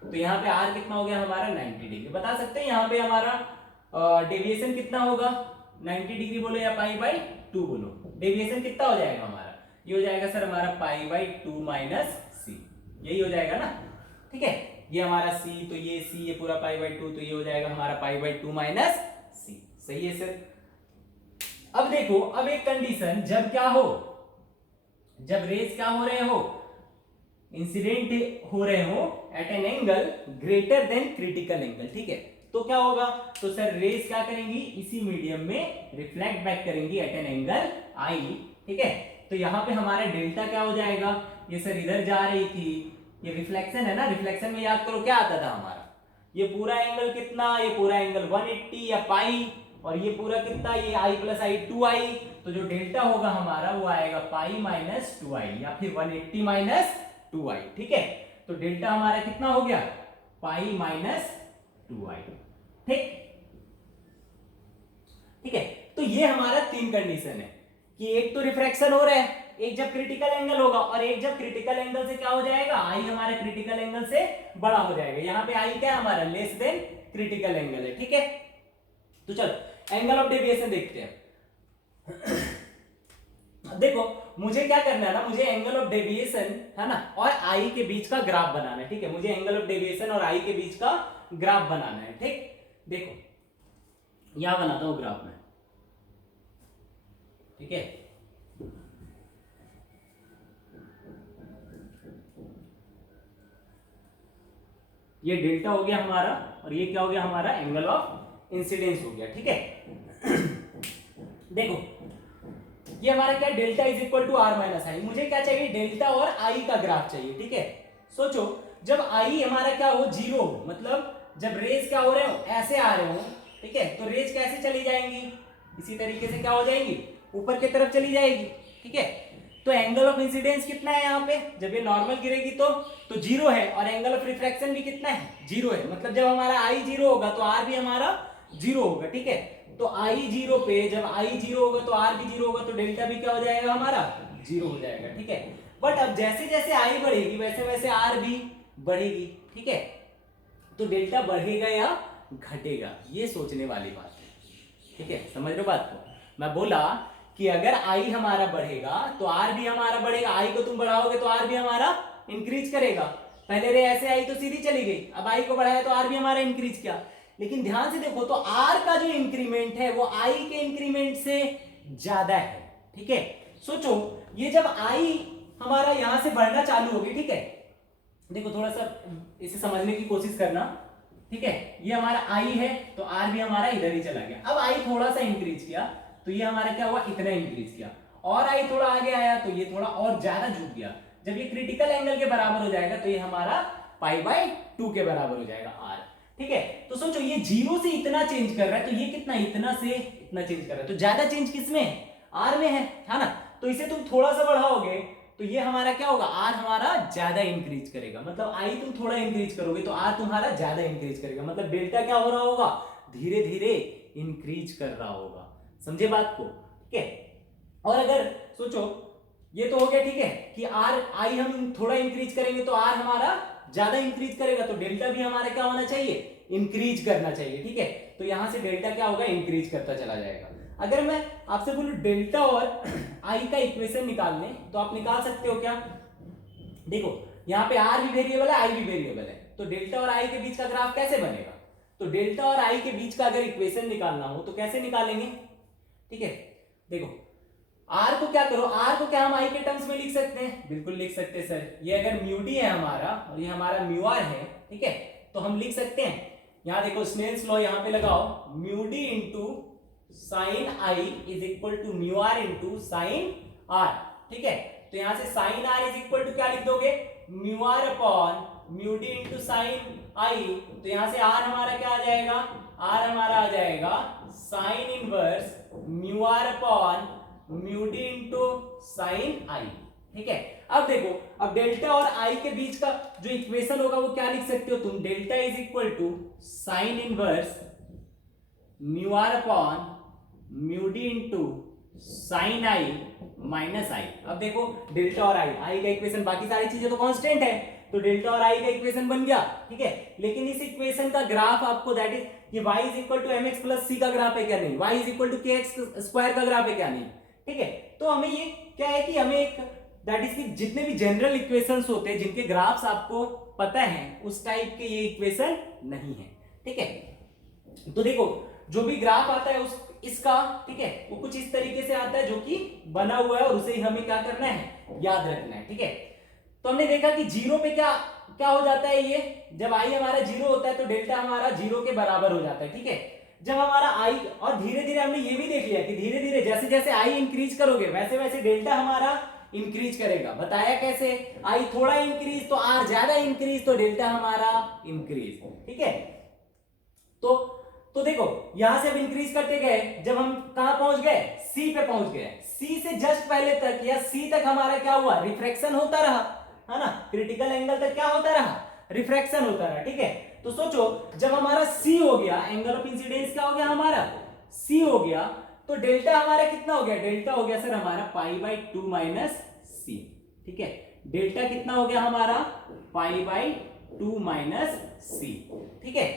तो यहाँ पे आर कितना हो गया हमारा 90 डिग्री, बता सकते हैं यहाँ पे हमारा डेविएशन कितना होगा, 90 डिग्री बोलो या पाई बाई 2 बोलो, डेविएशन कितना हो जाएगा हमारा, ये हो जाएगा सर हमारा पाई बाई 2 माइनस सी, यही हो जाएगा ना, ठीक है। ये हमारा c, तो ये c, ये पूरा पाई बाई 2, तो ये हो जाएगा हमारा पाई बाई 2 माइनस सी, सही है सर। अब देखो, अब एक कंडीशन, जब क्या हो, जब रेज क्या हो रहे हो, इंसिडेंट हो रहे हो at an angle greater than critical angle, ठीक है। तो क्या होगा, तो सर रेज क्या करेंगी, इसी मीडियम में रिफ्लेक्ट बैक करेंगी एट एन एंगल आई, ठीक है। तो यहाँ पे हमारा डेल्टा क्या हो जाएगा, ये सर इधर जा रही थी, ये रिफ्लेक्शन है ना, रिफ्लेक्शन में याद करो क्या आता था हमारा, ये पूरा एंगल कितना, ये पूरा एंगल 180 या पाई, और ये पूरा कितना, ये आई प्लस आई 2i, तो जो डेल्टा होगा हमारा वो आएगा पाई माइनस 2i या फिर 180 माइनस 2i, ठीक है। तो डेल्टा हमारा कितना हो गया, पाई माइनस 2i, ठीक, ठीक है। तो ये हमारा 3 कंडीशन है कि एक तो रिफ्रैक्शन हो रहा है, एक जब क्रिटिकल एंगल होगा, और एक जब क्रिटिकल एंगल से क्या हो जाएगा, आई हमारे क्रिटिकल एंगल से बड़ा हो जाएगा। यहाँ पे आई क्या है हमारा, लेस देन क्रिटिकल एंगल है, ठीक है। तो चलो एंगल ऑफ डेविएशन देखते हैं। देखो मुझे क्या करना है ना, मुझे एंगल ऑफ डेविएशन है ना और आई के बीच का ग्राफ बनाना है, ठीक है। मुझे एंगल ऑफ डेविएशन और आई के बीच का ग्राफ बनाना है, ठीक। देखो यहां बनाता हूं ग्राफ में, ठीक है। ये डेल्टा हो गया हमारा, और ये क्या हो गया हमारा, एंगल ऑफ इंसिडेंस हो गया, ठीक है। देखो ये हमारा क्या, delta is equal to R minus I. मुझे क्या चाहिए, डेल्टा और आई का ग्राफ चाहिए, ठीक है। सोचो जब आई हमारा क्या हो, 0, मतलब जब रेज क्या हो रहे हो, ऐसे आ रहे हो, ठीक है, तो रेज कैसे चली जाएंगी, इसी तरीके से क्या हो जाएंगी, ऊपर की तरफ चली जाएगी, ठीक है। तो एंगल ऑफ इंसिडेंस कितना है यहाँ पे, जब ये नॉर्मल गिरेगी तो 0 है, और एंगल ऑफ रिफ्रैक्शन भी कितना है, 0 है। मतलब जब हमारा आई 0 होगा तो आर भी हमारा 0 होगा, ठीक है। तो आई 0 पे, जब आई 0 होगा तो आर भी 0 होगा, तो डेल्टा भी क्या हो जाएगा हमारा, 0 हो जाएगा, ठीक है। बट अब जैसे जैसे आई बढ़ेगी वैसे वैसे आर भी बढ़ेगी, ठीक है। तो डेल्टा बढ़ेगा या घटेगा, ये सोचने वाली बात है, ठीक है। समझ रहे हो बात को, मैं बोला कि अगर आई हमारा बढ़ेगा तो आर भी हमारा बढ़ेगा। आई को तुम बढ़ाओगे तो आर भी हमारा इंक्रीज करेगा। पहले रे ऐसे आई तो सीधी चली गई, अब आई को बढ़ाया तो आर भी हमारा इंक्रीज किया। लेकिन ध्यान से देखो तो आर का जो इंक्रीमेंट है वो आई के इंक्रीमेंट से ज्यादा है, ठीक है। सोचो ये जब आई हमारा यहां से बढ़ना चालू होगी, ठीक है, देखो थोड़ा सा इसे समझने की कोशिश करना, ठीक है। ये हमारा आई है तो आर भी हमारा इधर ही चला गया। अब आई थोड़ा सा इंक्रीज किया तो ये हमारा क्या हुआ, इतना इंक्रीज किया, और आई थोड़ा आगे आया तो ये थोड़ा और ज्यादा झुक गया। जब ये क्रिटिकल एंगल के बराबर हो जाएगा तो ये हमारा पाई बाई 2 के बराबर हो जाएगा आर, ठीक है। तो सोचो ये 0 से इतना चेंज कर रहा है, तो ये कितना, इतना से इतना चेंज कर रहा है, तो ज्यादा चेंज किसमें है, आर में है ना। तो इसे तुम थोड़ा सा बढ़ाओगे तो ये हमारा क्या होगा, आर हमारा ज्यादा इंक्रीज करेगा। मतलब आई तुम थोड़ा इंक्रीज करोगे तो आर तुम्हारा ज्यादा इंक्रीज करेगा। मतलब डेल्टा क्या हो रहा होगा, धीरे धीरे इंक्रीज कर रहा होगा। समझे बात को, ठीक है। और अगर सोचो ये तो हो गया, ठीक है, कि आर आई हम थोड़ा इंक्रीज करेंगे तो आर हमारा ज्यादा इंक्रीज करेगा, तो डेल्टा भी हमारा क्या होना चाहिए, इंक्रीज करना चाहिए, ठीक है। तो यहां से डेल्टा क्या होगा, इंक्रीज करता चला जाएगा। अगर मैं आपसे बोलूं डेल्टा और आई का इक्वेशन निकालने, तो आप निकाल सकते हो क्या? देखो यहाँ पे आर भी वेरिएबल है, आई भी वेरिएबल है, तो डेल्टा और आई के बीच का ग्राफ कैसे बनेगा? तो डेल्टा और आई के बीच का अगर इक्वेशन निकालना हो तो कैसे निकालेंगे? ठीक है, देखो आर को क्या करो, आर को क्या हम आई के टर्म्स में लिख सकते हैं? बिल्कुल लिख सकते हैं सर। ये अगर म्यू डी है हमारा और ये हमारा म्यू आर है, ठीक है, तो हम लिख सकते हैं, यहां देखो स्नेल्स लॉ यहां पे लगाओ, mu D into sine I is equal to mu R into sine R. ठीक है, तो यहां से sine R is equal to क्या लिख दोगे? Mu R upon mu D into sine I. तो यहां से आर हमारा क्या आ जाएगा? आर हमारा आ जाएगा sine inverse mu R upon mu D into sine I. ठीक है, अब देखो, अब डेल्टा और आई के बीच का जो इक्वेशन होगा वो क्या लिख सकते हो तुम? Delta is equal to sine inverse mu R upon mu D into sine I minus I. अब देखो डेल्टा और आई का इक्वेशन, बाकी सारी चीजें तो कांस्टेंट है, तो डेल्टा और आई का इक्वेशन बन गया। ठीक है, लेकिन इस इक्वेशन का ग्राफ आपको दैट इज ये y is equal to mx plus C का ग्राफ है क्या? नहीं। y is equal to kx square का ग्राफ है क्या? नहीं। ठीक है, तो हमें ये क्या है कि हमें एक दैट इज जितने भी जनरल इक्वेशंस होते हैं जिनके ग्राफ्स आपको पता है, उस टाइप के ये इक्वेशन नहीं है। ठीक है, तो देखो जो भी ग्राफ आता है उस इसका, ठीक है, वो कुछ इस तरीके से आता है जो कि बना हुआ है और उसे ही हमें क्या करना है? याद रखना है। ठीक है, तो हमने देखा कि जीरो पे क्या क्या हो जाता है, ये जब आई हमारा जीरो होता है तो डेल्टा हमारा जीरो के बराबर हो जाता है। ठीक है, जब हमारा आई, और धीरे धीरे हमने ये भी देख लिया कि धीरे धीरे जैसे जैसे आई इंक्रीज करोगे वैसे वैसे डेल्टा हमारा इंक्रीज करेगा। बताया कैसे? आई थोड़ा इंक्रीज तो आर ज्यादा इंक्रीज तो डेल्टा हमारा इंक्रीज। ठीक है, तो देखो यहां से अब इंक्रीज करते गए, जब हम कहां पहुंच गए? सी पे पहुंच गए। सी से जस्ट पहले तक या सी तक हमारा क्या हुआ? रिफ्रैक्शन होता रहा, है ना? क्रिटिकल एंगल तक क्या होता रहा? रिफ्रैक्शन होता रहा। ठीक है, तो सोचो जब हमारा सी हो गया, एंगल ऑफ इंसिडेंस क्या हो गया हमारा? सी हो गया, तो डेल्टा हमारा कितना हो गया? डेल्टा हो गया सर हमारा पाई बाई टू माइनस सी। ठीक है, डेल्टा कितना हो गया हमारा? पाई बाई टू माइनस सी। ठीक है,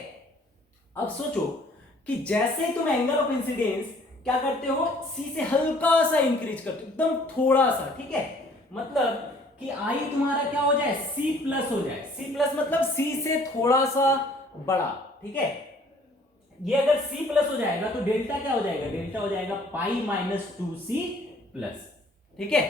अब सोचो कि जैसे तुम एंगल ऑफ इंसिडेंस क्या करते हो? सी से हल्का सा इंक्रीज करते हो, एकदम थोड़ा सा। ठीक है, मतलब कि आई तुम्हारा क्या हो जाए? सी प्लस हो जाए। सी प्लस मतलब सी से थोड़ा सा बड़ा। ठीक है, ये अगर सी प्लस हो जाएगा तो डेल्टा क्या हो जाएगा? डेल्टा हो जाएगा pi minus two C plus. ठीक है,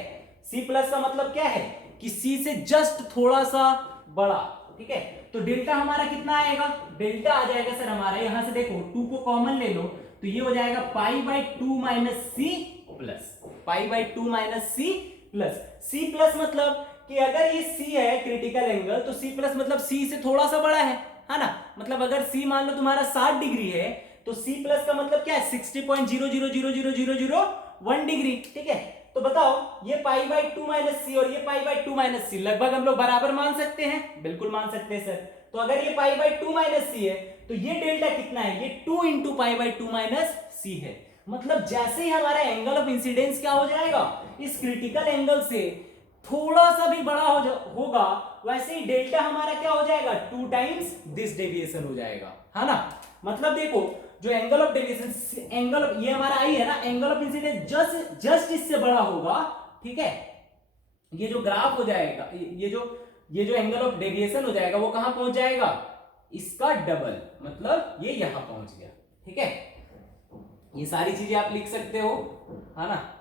सी प्लस का मतलब क्या है? कि सी से जस्ट थोड़ा सा बड़ा। ठीक है, तो डेल्टा हमारा कितना आएगा? डेल्टा आ जाएगा सर हमारा, यहां से देखो टू को कॉमन ले लो तो ये हो जाएगा pi by two minus C plus, pi by two minus C plus. C plus मतलब कि अगर ये सी है क्रिटिकल एंगल, तो सी प्लस मतलब सी से थोड़ा सा बड़ा है ना? मतलब अगर सी मान लो तुम्हारा 60 डिग्री है तो सी प्लस का मतलब क्या है? 60.0000001 डिग्री। ठीक है, तो बताओ ये पाई बाई टू माइनस सी और ये पाई बाई टू माइनस सी लगभग हम लोग बराबर मान सकते हैं? बिल्कुल मान सकते हैं सर। तो अगर ये pi by two minus C है तो ये डेल्टा कितना है? ये 2 into pi by two minus C है। मतलब जैसे ही हमारा एंगल ऑफ इंसिडेंस क्या हो जाएगा? इस क्रिटिकल एंगल से थोड़ा सा भी बड़ा होगा, वैसे ही डेल्टा हमारा क्या हो जाएगा? 2 टाइम्स दिस डेविएशन हो जाएगा, है ना? मतलब देखो जो एंगल ऑफ डेविएशन, एंगल ये हमारा आई है ना, एंगल ऑफ इंसिडेंस जस्ट इससे बड़ा होगा। ठीक है, ये जो ग्राफ हो जाएगा, ये जो एंगल ऑफ डेविएशन हो जाएगा वो कहां पहुंच जाएगा? इसका डबल, मतलब ये यहां पहुंच गया। ठीक है, ये सारी चीजें आप लिख सकते हो, है ना?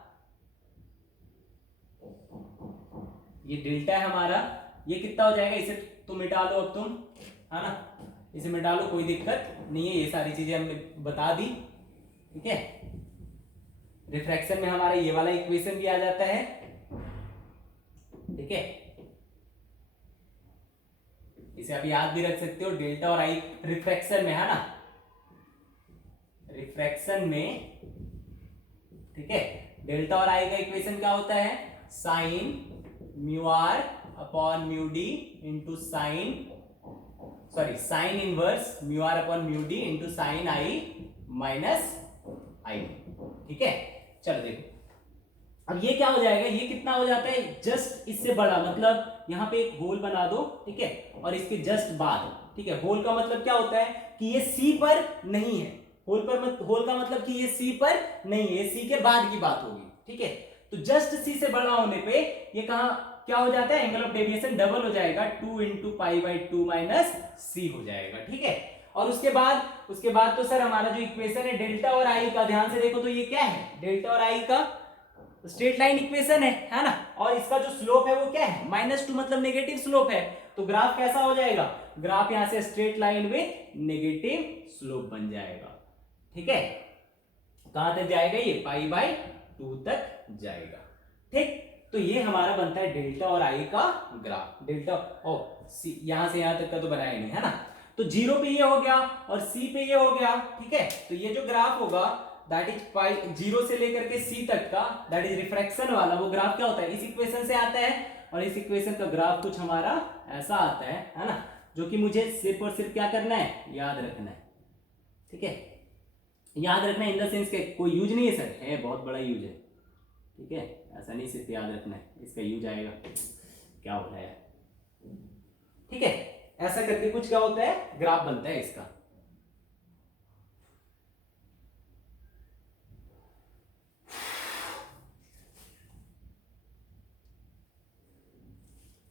ये डेल्टा है हमारा, ये कितना हो जाएगा? इसे तो मिटा लो अब तुम, है ना? इसे मिटा लो, कोई दिक्कत नहीं है, ये सारी चीजें हमने बता दी। ठीक है, रिफ्रैक्शन में हमारा ये वाला इक्वेशन भी आ जाता है। ठीक है, इसे आप याद भी रख सकते हो, डेल्टा और आई रिफ्रैक्शन में, है ना? रिफ्रैक्शन में, ठीक है, डेल्टा और आई का इक्वेशन क्या होता है? Sine mu R upon mu D into sine inverse mu R upon mu D into sine I minus I. ठीक है, चलो देखो अब ये क्या हो जाएगा? ये कितना हो जाता है? जस्ट इससे बड़ा, मतलब यहां पे एक होल बना दो। ठीक है, और इसके जस्ट बाद, ठीक है, होल का मतलब क्या होता है? कि ये सी पर नहीं है, होल का मतलब कि ये सी पर नहीं है, सी के बाद की बात होगी, ठीक है। तो जस्ट सी से बड़ा होने पे ये कहा क्या हो जाता है, एंगल ऑफ डेविएशन डबल हो जाएगा, 2 into pi by 2 minus C हो जाएगा, ठीक है। और उसके बाद तो सर हमारा जो इक्वेशन है डेल्टा और आई का, ध्यान से देखो तो ये क्या है, डेल्टा और आई का स्ट्रेट लाइन इक्वेशन है ना। और इसका जो स्लोप है वो क्या है, -2 मतलब नेगेटिव स्लोप है। तो ग्राफ कैसा हो जाएगा, ग्राफ यहां से straight line with negative slope बन जाएगा, ठीक है। कहां तक जाएगा ये, पाई बाई 2 तक जाएगा, ठीक। तो ये हमारा बनता है डेल्टा और आई का ग्राफ। डेल्टा यहां से यहां तक का तो बनाया नहीं है ना। तो 0 पे ये हो गया और सी पे ये हो गया, ठीक है। तो ये जो ग्राफ होगा दैट इज पाई 0 से लेकर के सी तक का, दैट इज रिफ्रैक्शन वाला, वो ग्राफ क्या होता है, इस इक्वेशन से आता है। और इस इक्वेशन का ग्राफ कुछ हमारा ऐसा आता है ना, जो कि मुझे सिर्फ और सिर्फ क्या करना है, याद रखना है, ठीक है। याद रखना है इन द सेंस के कोई यूज नहीं है सर, है बहुत बड़ा यूज है, ठीक है। ऐसा नहीं सिर्फ याद रखना है, इसका यूज आएगा, क्या होता है, ठीक है। ऐसा करके कुछ क्या होता है, ग्राफ बनता है इसका।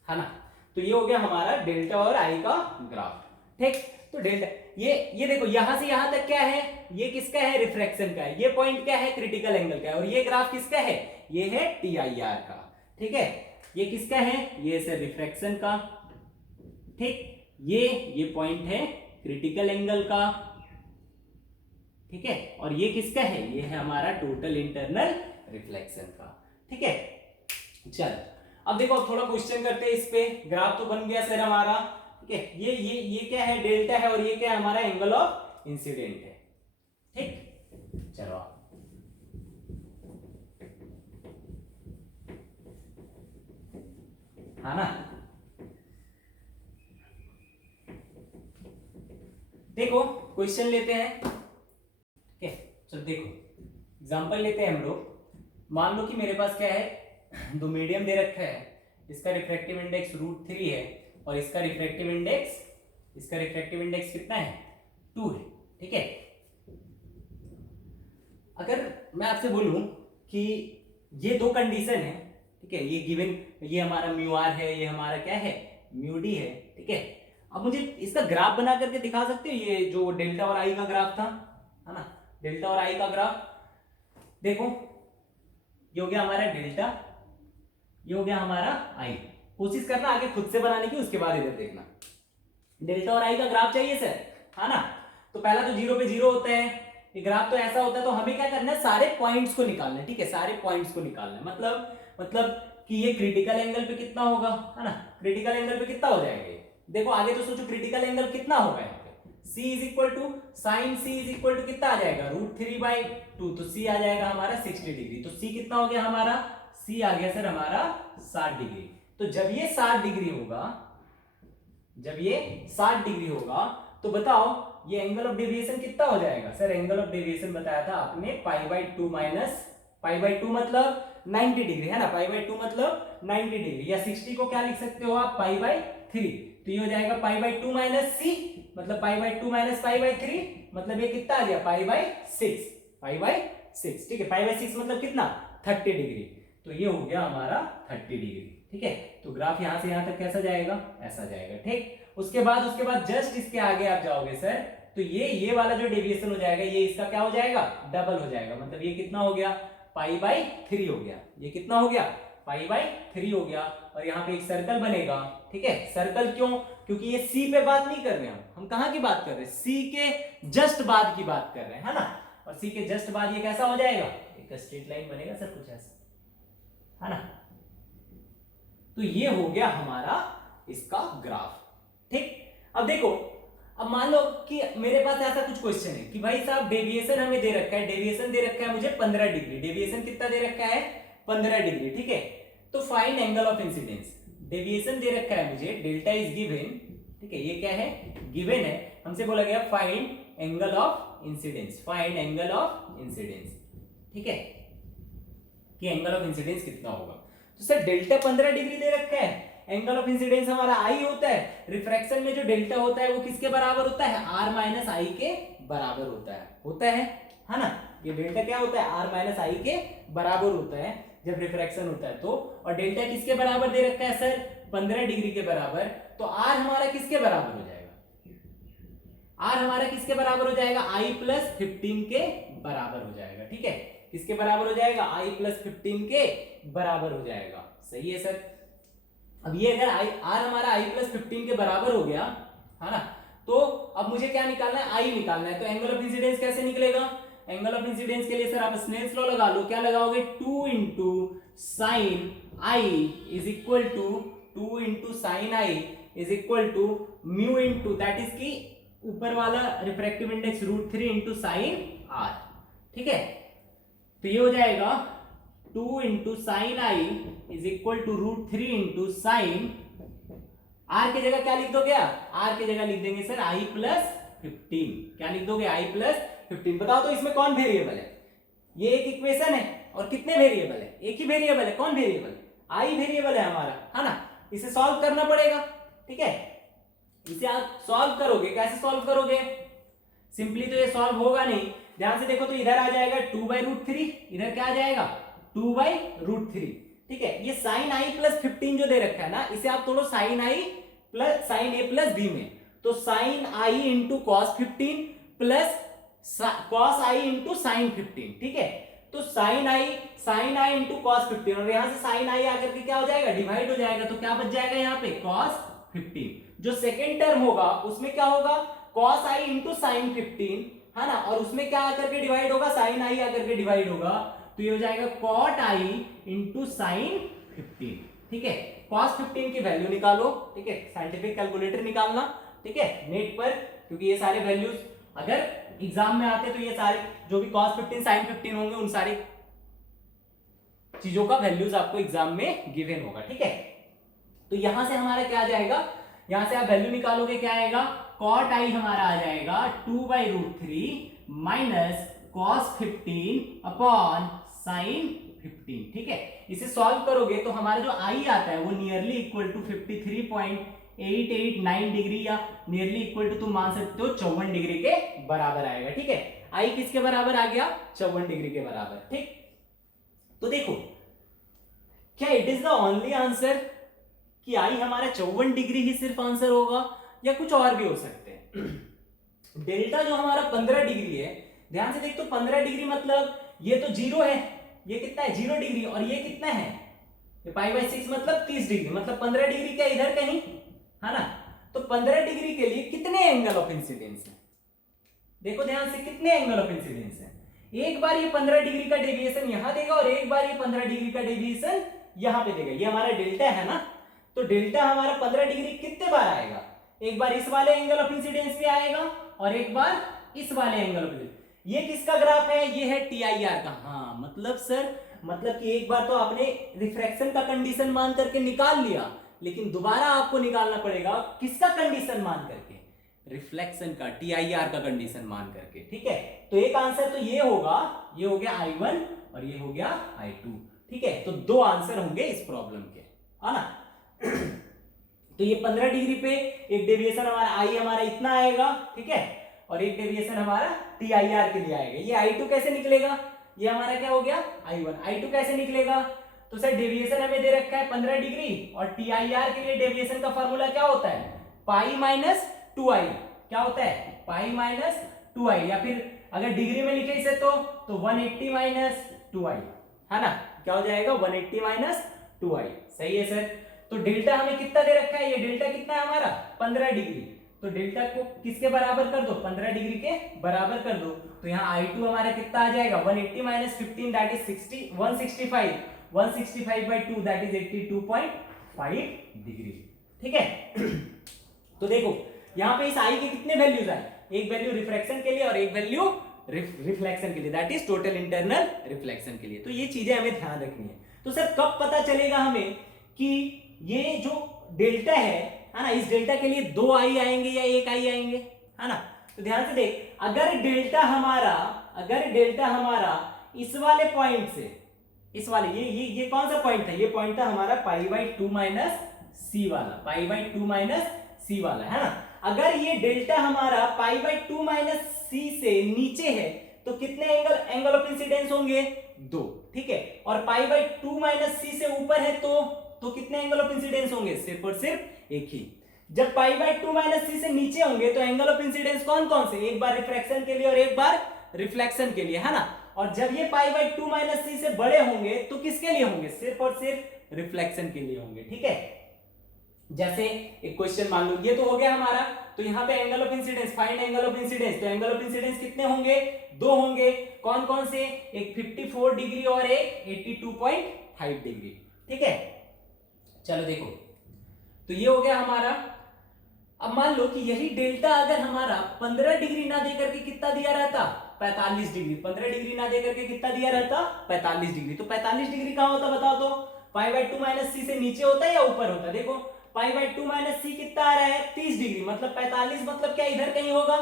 है ना। तो ये हो गया हमारा डेल्टा और आई का ग्राफ, ठीक। तो डेल्टा ये देखो यहां से यहां तक क्या है, ये किसका है, रिफ्रैक्शन का है। ये पॉइंट क्या है, क्रिटिकल एंगल का है। और ये ग्राफ किसका है, ये है TIR का, ठीक है। ये किसका है, ये सर रिफ्रैक्शन का, ठीक। ये पॉइंट है क्रिटिकल एंगल का, ठीक है। और ये किसका है, ये है हमारा टोटल इंटरनल रिफ्लेक्शन का, ठीक है। चल अब देखो थोड़ा क्वेश्चन करते हैं इस पे। ग्राफ तो बन गया सर हमारा, ठीक है। ये क्या है, डेल्टा है, और ये क्या है हमारा एंगल ऑफ इंसिडेंट है, ठीक। चलो है ना। देखो क्वेश्चन लेते हैं, ठीक है। चलो देखो एग्जांपल लेते हैं हम लोग। मान लो कि मेरे पास क्या है, दो मीडियम दे रखा है, इसका रिफ्रैक्टिव इंडेक्स √3 है और इसका रिफ्रैक्टिव इंडेक्स कितना है, 2 है, ठीक है। अगर मैं आपसे बोलूं कि ये दो कंडीशन है, ठीक है, ये गिवन, ये हमारा μr है, ये हमारा क्या है, μd है, ठीक है। अब मुझे इसका ग्राफ बना करके दिखा सकते हो, ये जो डेल्टा और आई का ग्राफ था, है ना, डेल्टा और आई का ग्राफ। देखो ये हो गया हमारा डेल्टा, ये हो गया हमारा आई। कोशिश करना आगे खुद से बनाने की, उसके बाद इधर देखना। डेल्टा और आई का ग्राफ चाहिए सर, है ना। तो पहला तो 0 पे 0 होता है, ये ग्राफ तो ऐसा होता है। तो हमें क्या करना है, सारे पॉइंट्स को निकालना है, ठीक है, सारे पॉइंट्स को निकालना है। मतलब कि ये क्रिटिकल एंगल पे कितना होगा, है ना, क्रिटिकल एंगल पे कितना हो जाएगा। देखो आगे तो सोचो क्रिटिकल एंगल कितना होगा यहाँ पे, C is equal to sine C is equal to कितना आ जाएगा, √3/2। तो C आ जाएगा हमारा 60 डिग्री। तो C कितना हो गया हमारा, C आ गया सर हमारा 60 डिग्री। तो जब ये 60 डिग्री होगा, तो बताओ ये एंगल ऑफ डेविएशन कितना हो जाएगा। सर एंगल ऑफ डेविएशन बताया था आपने π/2 माइनस π/2 मतलब 90 डिग्री, है ना। π/2 मतलब 90 डिग्री, या 60 को क्या लिख सकते हो आप, π/3। तो ये हो जाएगा π/2 माइनस C, मतलब π/2 माइनस π/3, मतलब ये कितना आ गया, π/6, ठीक है। π/6 मतलब कितना, 30 डिग्री। तो ये हो गया हमारा 30 डिग्री, ठीक है। तो ग्राफ यहां से यहां तक कैसा जाएगा, ऐसा जाएगा, ठीक। उसके बाद जस्ट इसके आगे आप जाओगे सर, तो ये वाला जो डेविएशन हो जाएगा, ये इसका क्या हो जाएगा, डबल हो जाएगा। मतलब ये कितना हो गया, π/3 हो गया। ये कितना हो गया, π/3 हो गया। और यहाँ पे एक सर्कल बनेगा, ठीक है। सर्कल क्यों, क्योंकि ये C पे बात नहीं कर रहे हम कहाँ की बात कर रहे हैं, C के जस्ट बाद की बात कर रहे हैं, है ना। और C के जस्ट बाद ये कैसा हो जाएगा, एक स्ट्रेट लाइन बनेगा सर, कुछ ऐसा, है ना। तो ये हो गया हमारा इसका ग्राफ, ठीक। अब देखो, अब मान लो कि मेरे पास ऐसा कुछ क्वेश्चन है कि भाई साहब डेविएशन हमें दे रखा है, डेविएशन दे रखा है मुझे 15 डिग्री। डेविएशन कितना दे रखा है, 15 डिग्री, ठीक है। तो find angle of incidence. Deviation दे रखा है मुझे, डेल्टा इज गिवन, ठीक है। ये क्या है, गिवन है, हमसे बोला गया find angle of incidence, find angle of incidence, ठीक है, कि एंगल ऑफ इंसिडेंस कितना होगा। तो सर डेल्टा 15 डिग्री दे रखा है, एंगल ऑफ इंसिडेंस हमारा आई होता है। रिफ्रैक्शन में जो डेल्टा होता है वो किसके बराबर होता है, R - I के बराबर होता है ना। ये डेल्टा क्या होता है, आर माइनस आई के बराबर होता है जब रिफ्रैक्शन होता है तो। और डेल्टा किसके बराबर दे रखा है सर, 15 डिग्री के बराबर। तो आर हमारा किसके बराबर हो जाएगा, आर हमारा किसके बराबर हो जाएगा, आई प्लस 15 के बराबर हो जाएगा। ठीक है, किसके बराबर हो जाएगा, आई प्लस 15 के बराबर हो जाएगा। सही है सर। अब ये अगर आर हमारा आई प्लस 15 के बराबर हो गया है ना, तो अब मुझे क्या निकालना है, आई निकालना है। तो एंगल ऑफ इंसिडेंस कैसे निकलेगा, एंगल ऑफ इंसिडेंस के लिए सर आप स्नेल्स लॉ लगा लो। क्या लगाओगे, 2 into sine I is equal to 2 into sine I is equal to mu into that is की ऊपर वाला refractive index √3 into sine R. ठीक है, तो ये हो जाएगा 2 into sine I is equal to √3 into sine R की जगह क्या लिख दोगे, आर की जगह लिख देंगे सर आई प्लस 15। क्या लिख दोगे, आई प्लस 15। बताओ तो इसमें कौन वेरिएबल है, ये एक इक्वेशन है और कितने वेरिएबल है, एक ही वेरिएबल है। कौन वेरिएबल, आई वेरिएबल है हमारा, है ना। इसे सॉल्व करना पड़ेगा। ठीक है, इसे आप सॉल्व करोगे, कैसे सॉल्व करोगे, सिंपली तो ये सॉल्व होगा नहीं। ध्यान से देखो तो इधर आ जाएगा 2/√3, इधर क्या आ जाएगा 2/√3। ठीक है, ये साइन आई प्लस 15 जो दे रखा है ना, इसे आप तोड़ो साइन आई प्लस साइन ए प्लस बी में। तो साइन आई इंटू कॉस 15 प्लस कॉस आई इंटू साइन 15। ठीक है, तो साइन आई इंटू कॉस 15 और यहां से साइन आई आकर के क्या हो जाएगा, डिवाइड हो जाएगा। तो क्या बच जाएगा यहाँ पे कॉस 15। जो सेकेंड टर्म होगा उसमें क्या होगा, कॉस आई इंटू साइन 15, है ना, और उसमें क्या आकर के डिवाइड होगा, साइन आई आकर के डिवाइड होगा। तो ये हो जाएगा कॉट आई इंटू साइन 15। ठीक है, कॉस 15 की वैल्यू निकालो। ठीक है, साइंटिफिक कैलकुलेटर निकालना। ठीक है, नेट पर, क्योंकि ये सारे वैल्यूज अगर एग्जाम में आते तो ये सारे जो भी कॉस 15 साइन 15 होंगे उन सारी चीजों का वैल्यूज आपको एग्जाम में गिवन होगा। ठीक है, तो यहां से हमारा क्या आ जाएगा, यहां से आप वैल्यू निकालोगे, क्या आएगा, कॉट आई हमारा आ जाएगा 2/√3 माइनस कॉस 15 अपॉन साइन 15। ठीक है, इसे सॉल्व करोगे तो हमारा जो आई आता है वो नियरली इक्वल टू 53.889 डिग्री या नियरली इक्वल टू तुम मान सकते हो 54 डिग्री के बराबर आएगा। ठीक है, आई किसके बराबर आ गया, 54 डिग्री के बराबर। ठीक, तो देखो क्या it is the only answer कि आई हमारा 54 डिग्री ही सिर्फ आंसर होगा या कुछ और भी हो सकते हैं। डेल्टा जो हमारा 15 डिग्री है, ध्यान से देख तो 15 डिग्री मतलब ये तो 0 है, ये कितना है 0 डिग्री, और ये कितना है, ये π/6 मतलब 30 डिग्री, मतलब 15 डिग्री क्या इधर कहीं, है ना। तो 15 डिग्री के लिए कितने एंगल ऑफ इंसिडेंस है, देखो ध्यान से कितने एंगल ऑफ इंसिडेंस है। एक बार ये 15 डिग्री का डेविएशन यहां देगा और एक बार ये 15 डिग्री का डेविएशन यहां पे देगा। ये हमारा डेल्टा है ना, तो डेल्टा हमारा 15 डिग्री कितने बार आएगा, एक बार इस वाले एंगल ऑफ इंसिडेंस पे आएगा और एक बार इस वाले एंगल ऑफ इंसिडेंस। ये किसका ग्राफ है, ये है TIR का। हाँ मतलब सर, मतलब कि एक बार तो आपने रिफ्रैक्शन का कंडीशन मान करके निकाल लिया, लेकिन दोबारा आपको निकालना पड़ेगा किसका कंडीशन मान करके, रिफ्लेक्शन का, TIR का कंडीशन मान करके। ठीक है, तो एक आंसर तो ये होगा, ये हो गया I1 और ये हो गया I2। ठीक है, तो दो आंसर होंगे इस प्रॉब्लम के, है ना। तो ये 15 डिग्री पे एक डेविएशन हमारा आई हमारा इतना आएगा, ठीक है, और एक डेविएशन हमारा TIR के लिए आएगा। ये I2 कैसे निकलेगा, ये हमारा क्या हो गया I1। I2 कैसे निकलेगा, तो सर डेविएशन हमें दे रखा है 15 डिग्री और TIR के लिए डेविएशन का फार्मूला क्या होता है, पाई माइनस 2i। क्या होता है, पाई माइनस 2i, या फिर अगर डिग्री में लिखे इसे तो 180 माइनस 2i, है ना। क्या हो जाएगा 180 माइनस 2i। सही है सर। तो डेल्टा हमें कितना दे रखा है, ये डेल्टा कितना है हमारा 15 डिग्री, तो डेल्टा को किसके बराबर कर दो, 15 डिग्री के बराबर कर दो। तो यहाँ I2 हमारा कितना आ जाएगा 180 minus 15 that is 165, 165/2 that is 82.5 degree. ठीक है, तो देखो यहाँ पे इस I के कितने वैल्यूज आए, एक वैल्यू रिफ्रैक्शन के लिए और एक वैल्यू रिफ्लेक्शन के लिए, that is total internal reflection के लिए। तो ये चीजें हमें ध्यान रखनी है। तो सर कब पता चलेगा हमें कि ये जो डेल्टा है ना, इस डेल्टा के लिए 2 I आएंगे या 1 I आएंगे, है ना। तो ध्यान से देख, अगर डेल्टा हमारा इस वाले पॉइंट से, इस वाले ये कौन सा पॉइंट था, ये पॉइंट था हमारा π/2 माइनस c वाला, π/2 माइनस c वाला, है ना। अगर ये डेल्टा हमारा पाई बाई 2 माइनस सी से नीचे है तो कितने एंगल ऑफ इंसिडेंस होंगे? 2, ठीक है। और पाई बाई 2 माइनस सी से ऊपर है तो कितने एंगल ऑफ इंसिडेंस होंगे? सिर्फ और सिर्फ एक ही। जब पाई बाई 2 माइनस सी से नीचे होंगे तो एंगल ऑफ इंसिडेंस कौन कौन से? एक बार रिफ्रैक्शन के लिए और एक बार रिफ्लेक्शन के लिए, है ना। और जब ये पाई बाई 2 माइनस सी से बड़े होंगे तो किसके लिए होंगे? सिर्फ और सिर्फ रिफ्लेक्शन के लिए होंगे, ठीक है। जैसे एक क्वेश्चन मान लो, ये तो हो गया हमारा, तो यहाँ पे angle of incidence, find angle of incidence. तो एंगल ऑफ इंसिडेंस कितने होंगे? 2 होंगे। कौन कौन से? एक 54 डिग्री और एक 82.5 डिग्री, ठीक है। चलो देखो, तो ये हो गया हमारा। अब मान लो कि यही डेल्टा अगर हमारा 15 डिग्री ना देकर के कितना दिया रहता? 45 डिग्री। 15 डिग्री ना देकर के कितना दिया रहता? 45 डिग्री। तो 45 डिग्री कहां होता बताओ तो? पाई बाई 2 माइनस सी से नीचे होता है या ऊपर होता है? देखो पाई बाई 2 माइनस सी कितना आ रहा है? 30 डिग्री। मतलब 45 मतलब क्या इधर कहीं होगा?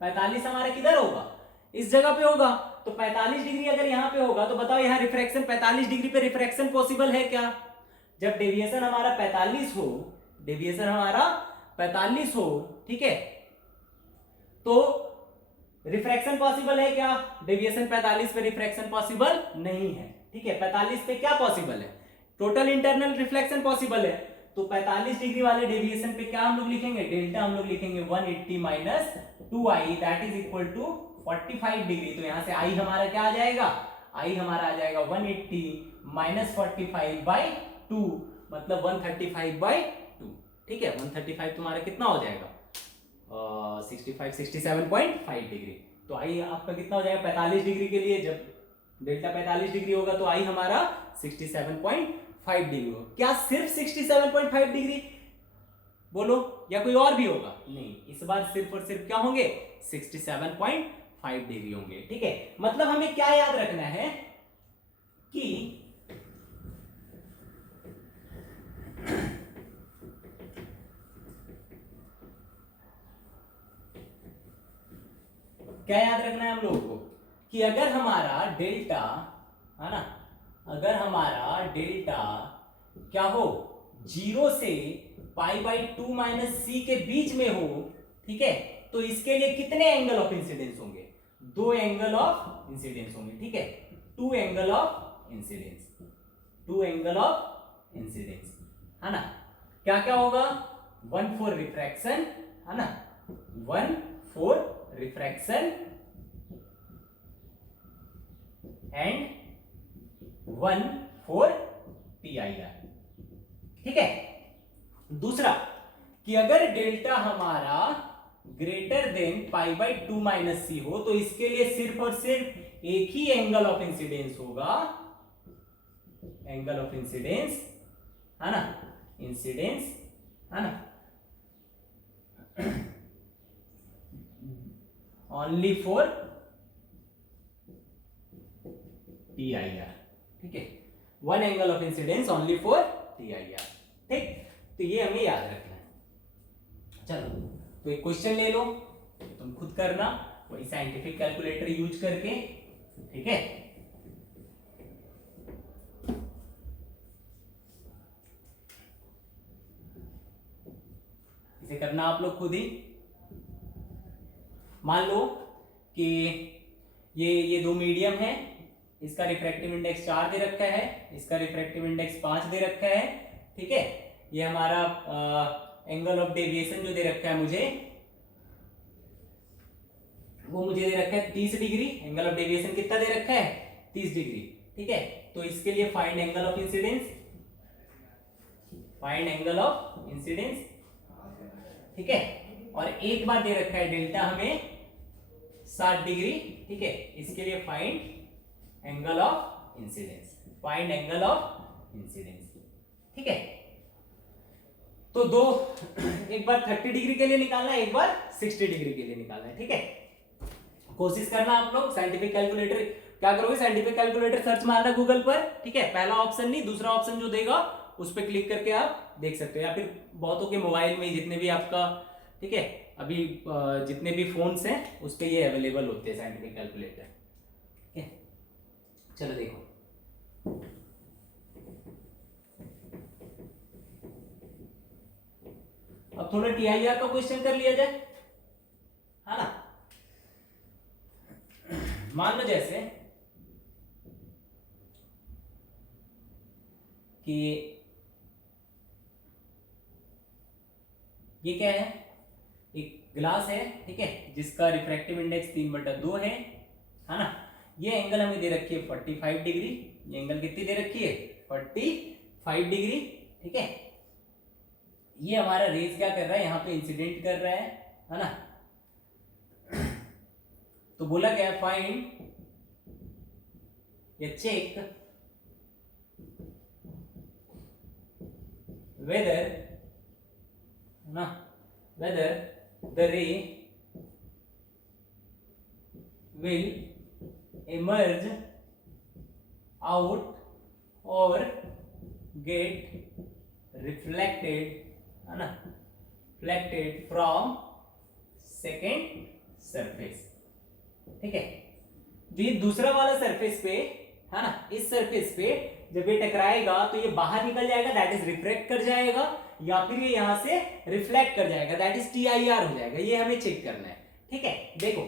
45 हमारा किधर होगा? इस जगह पे होगा। तो 45 डिग्री अगर यहाँ पे होगा तो बताओ यहाँ रिफ्रैक्शन 45 डिग्री पे रिफ्रैक्शन पॉसिबल है क्या? जब डेविएशन हमारा 45 हो, डेविएशन हमारा 45 हो, ठीक है, तो रिफ्रैक्शन पॉसिबल है क्या? डेविएशन 45 पे रिफ्रैक्शन पॉसिबल नहीं है, ठीक है। 45 पे क्या पॉसिबल है? टोटल इंटरनल रिफ्लेक्शन पॉसिबल है। तो 45 डिग्री वाले डेविएशन पे क्या हम लोग लिखेंगे? डेल्टा हम लोग लिखेंगे 180 minus 2i, that is equal to 45 degree. तो यहां से i हमारा क्या आ जाएगा? i हमारा आ जाएगा 180 माइनस 45 बाई 2, मतलब 135 बाई 2, ठीक है। 135 तुम्हारा कितना हो जाएगा? 67.5 डिग्री। तो आई आपका कितना हो जाएगा 45 डिग्री के लिए? जब डेल्टा 45 डिग्री होगा तो आई हमारा 67.5 डिग्री होगा। क्या सिर्फ 67.5 डिग्री बोलो या कोई और भी होगा? नहीं, इस बार सिर्फ और सिर्फ क्या होंगे? 67.5 डिग्री होंगे, ठीक है। मतलब हमें क्या याद रखना है कि क्या याद रखना है हम लोगों को कि अगर हमारा डेल्टा, है ना, अगर हमारा डेल्टा क्या हो? 0 से पाई बाई 2 माइनस सी के बीच में हो, ठीक है, तो इसके लिए कितने एंगल ऑफ इंसिडेंस होंगे? 2 एंगल ऑफ इंसिडेंस होंगे, ठीक है। 2 angle of incidence, 2 angle of incidence, है ना। क्या क्या होगा? 1 फॉर रिफ्रैक्शन, है ना, 1 for refraction and 1 for PIR, ठीक है। दूसरा कि अगर डेल्टा हमारा greater than pi by 2 minus C हो तो इसके लिए सिर्फ और सिर्फ एक ही एंगल ऑफ इंसिडेंस होगा, एंगल ऑफ इंसिडेंस, है ना, इंसिडेंस, है ना, ओनली फॉर PIR, ठीक है। 1 angle of incidence only for PIR, ठीक। तो ये हमें याद रखना है। चलो तो एक क्वेश्चन ले लो, तुम खुद करना वही साइंटिफिक कैलकुलेटर यूज करके, ठीक है। इसे करना आप लोग खुद ही। मान लो कि ये 2 मीडियम है, इसका रिफ्रैक्टिव इंडेक्स 4 दे रखा है, इसका रिफ्रैक्टिव इंडेक्स 5 दे रखा है, ठीक है। ये हमारा एंगल ऑफ डेविएशन जो दे रखा है मुझे, वो मुझे दे रखा है 30 डिग्री। एंगल ऑफ डेविएशन कितना दे रखा है? 30 डिग्री, ठीक है। तो इसके लिए find angle of incidence, find angle of incidence, ठीक है। और एक बार दे रखा है डेल्टा हमें 60 डिग्री, ठीक है। इसके लिए find angle of incidence, find angle of incidence, ठीक है। तो दो, एक बार 30 डिग्री के लिए निकालना है, एक बार 60 डिग्री के लिए निकालना है, ठीक है। कोशिश करना आप लोग साइंटिफिक कैलकुलेटर, क्या करोगे? साइंटिफिक कैलकुलेटर सर्च मारना गूगल पर, ठीक है। पहला ऑप्शन नहीं, दूसरा ऑप्शन जो देगा उस पर क्लिक करके आप देख सकते हो, या फिर बहुतों के मोबाइल में जितने भी आपका, ठीक है, अभी जितने भी फोन्स हैं उस पर ये अवेलेबल होते हैं साइंटिफिक कैलकुलेटर, ठीक है। चलो देखो, अब अब थोड़ा TIR का क्वेश्चन कर लिया जाए, है ना। मान लो जैसे कि ये क्या है, एक ग्लास है, ठीक है, जिसका रिफ्रैक्टिव इंडेक्स 3/2 है ना। ये एंगल हमें दे रखी है 45 डिग्री, ये एंगल कितनी दे रखी है 45 डिग्री, ठीक है। ये हमारा रेज क्या कर रहा है, यहाँ पे इंसिडेंट कर रहा है ना। तो बोला गया फाइंड या चेक वेदर ना, whether the ray will emerge out or get reflected, है ना, reflected from second surface, ठीक है। जो ये दूसरा वाला सरफेस पे है ना, इस सरफेस पे जब ये टकराएगा तो ये बाहर निकल जाएगा, दैट इज रिफ्रैक्ट कर जाएगा, या फिर ये यहां से रिफ्लेक्ट कर जाएगा, दैट इज TIR हो जाएगा। ये हमें चेक करना है, ठीक है। देखो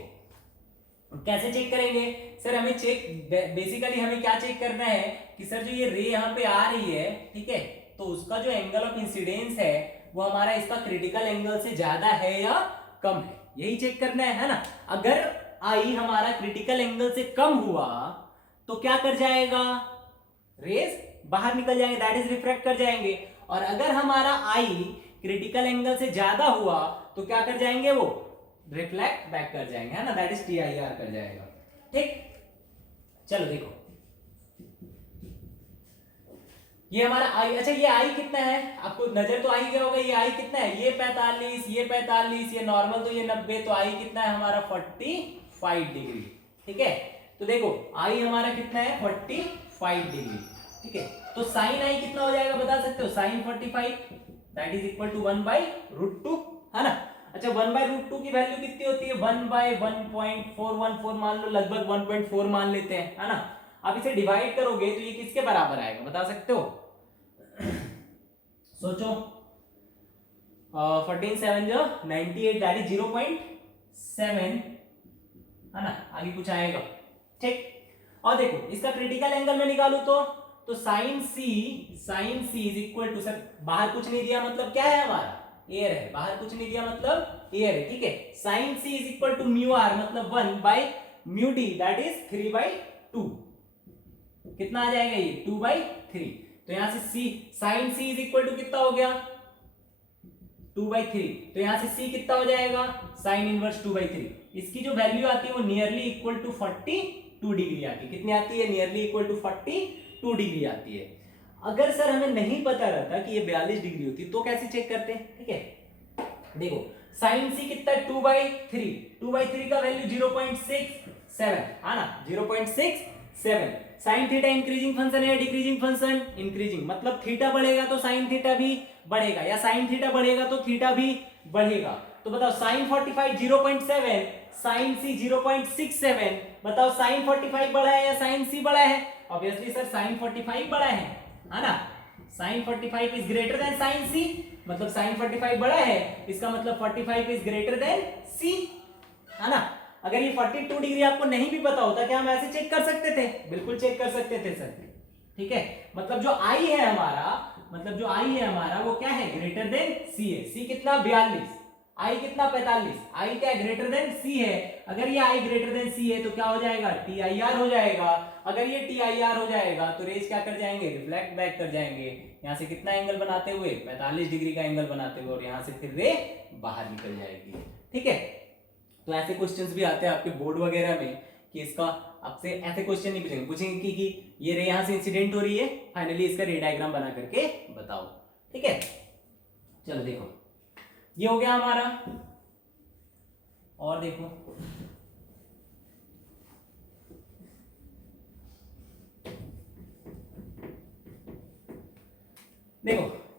कैसे चेक करेंगे सर, हमें चेक बेसिकली हमें क्या चेक करना है कि सर जो ये रे यहाँ पे आ रही है, ठीक है, तो उसका जो एंगल ऑफ इंसिडेंस है वो हमारा इसका क्रिटिकल एंगल से ज्यादा है या कम है, यही चेक करना है ना। अगर आई हमारा क्रिटिकल एंगल से कम हुआ तो क्या कर जाएगा, रेज बाहर निकल जाएंगे, दैट इज रिफ्रैक्ट कर जाएंगे। और अगर हमारा आई क्रिटिकल एंगल से ज्यादा हुआ तो क्या कर जाएंगे, वो रिफ्लेक्ट बैक कर जाएंगे, है ना, दैट इज TIR कर जाएगा, ठीक। चलो देखो ये हमारा आई, अच्छा ये आई कितना है, आपको नजर तो आई गया होगा, ये आई कितना है, ये 45, ये 45, ये नॉर्मल तो ये 90, तो आई कितना है हमारा 45 डिग्री, ठीक है। तो देखो आई हमारा कितना है 45 डिग्री, ठीक है। तो साइन आई कितना हो जाएगा बता सकते हो, sine 45 that is equal to 1/√2, है ना। अच्छा 1/√2 की वैल्यू कितनी होती है, 1/1.414 मान लो, लगभग 1.4 मान लेते हैं, है ना। अब इसे डिवाइड करोगे तो ये किसके बराबर आएगा बता सकते हो, सोचो 14 7 जो 98 दैट इज 0.7, है ना, आगे कुछ आएगा, ठीक। और देखो इसका क्रिटिकल एंगल में निकालू तो sine C is equal to, sir बाहर कुछ नहीं दिया मतलब क्या है हमारा, एयर है, बाहर कुछ नहीं दिया मतलब एयर है, ठीक है। Sine C is equal to mu R मतलब 1/μd दैट इज 3/2, कितना आ जाएगा ये 2/3। तो यहां से C sine C is equal to कितना हो गया 2/3, तो यहां से सी कितना हो जाएगा साइन इनवर्स 2/3। इसकी जो वैल्यू आती है वो नियरली इक्वल टू 42 डिग्री आती है, कितनी आती है, नियरली इक्वल टू 42 डिग्री आती है। अगर सर हमें नहीं पता रहता कि ये 42 डिग्री होती तो कैसे चेक करते हैं, ठीक है। देखो साइन सी कितना है 2/3 का वैल्यू 0.67, है ना, 0.67। साइन थीटा इंक्रीजिंग फंक्शन है, डिक्रीजिंग फंक्शन, इंक्रीजिंग, मतलब थीटा बढ़ेगा तो साइन थीटा भी बढ़ेगा, या साइन थीटा बढ़ेगा तो थीटा भी बढ़ेगा। तो बताओ साइन 45 0.7, साइन सी 0.67, बताओ साइन 45 बड़ा है या साइन सी बड़ा है, ऑब्वियसली सर साइन 45 बड़ा है ना। Sine 45 is greater than sine C, मतलब साइन 45 बड़ा है, इसका मतलब 45 इज ग्रेटर देन सी, है ना। अगर ये 42 डिग्री आपको नहीं भी पता होता क्या हम ऐसे चेक कर सकते थे, बिल्कुल चेक कर सकते थे सर, ठीक है। मतलब जो आई है हमारा वो क्या है, ग्रेटर देन सी है। सी कितना 42, आई कितना 45, आई क्या ग्रेटर देन सी है। अगर ये आई ग्रेटर देन सी है तो क्या हो जाएगा TIR हो जाएगा। अगर ये TIR हो जाएगा तो रेज क्या कर जाएंगे, रिफ्लेक्ट बैक कर जाएंगे, यहाँ से कितना एंगल बनाते हुए 45 डिग्री का एंगल बनाते हुए, और यहाँ से फिर रे बाहर निकल जाएगी, ठीक है। तो ऐसे क्वेश्चंस भी आते हैं आपके बोर्ड वगैरह में कि इसका आपसे ऐसे क्वेश्चन नहीं पूछेंगे, पूछेंगे कि ये रे यहाँ से इंसिडेंट हो रही है, फाइनली इसका रे डायग्राम बना करके बताओ, ठीक है। चलो देखो ये हो गया हमारा, और देखो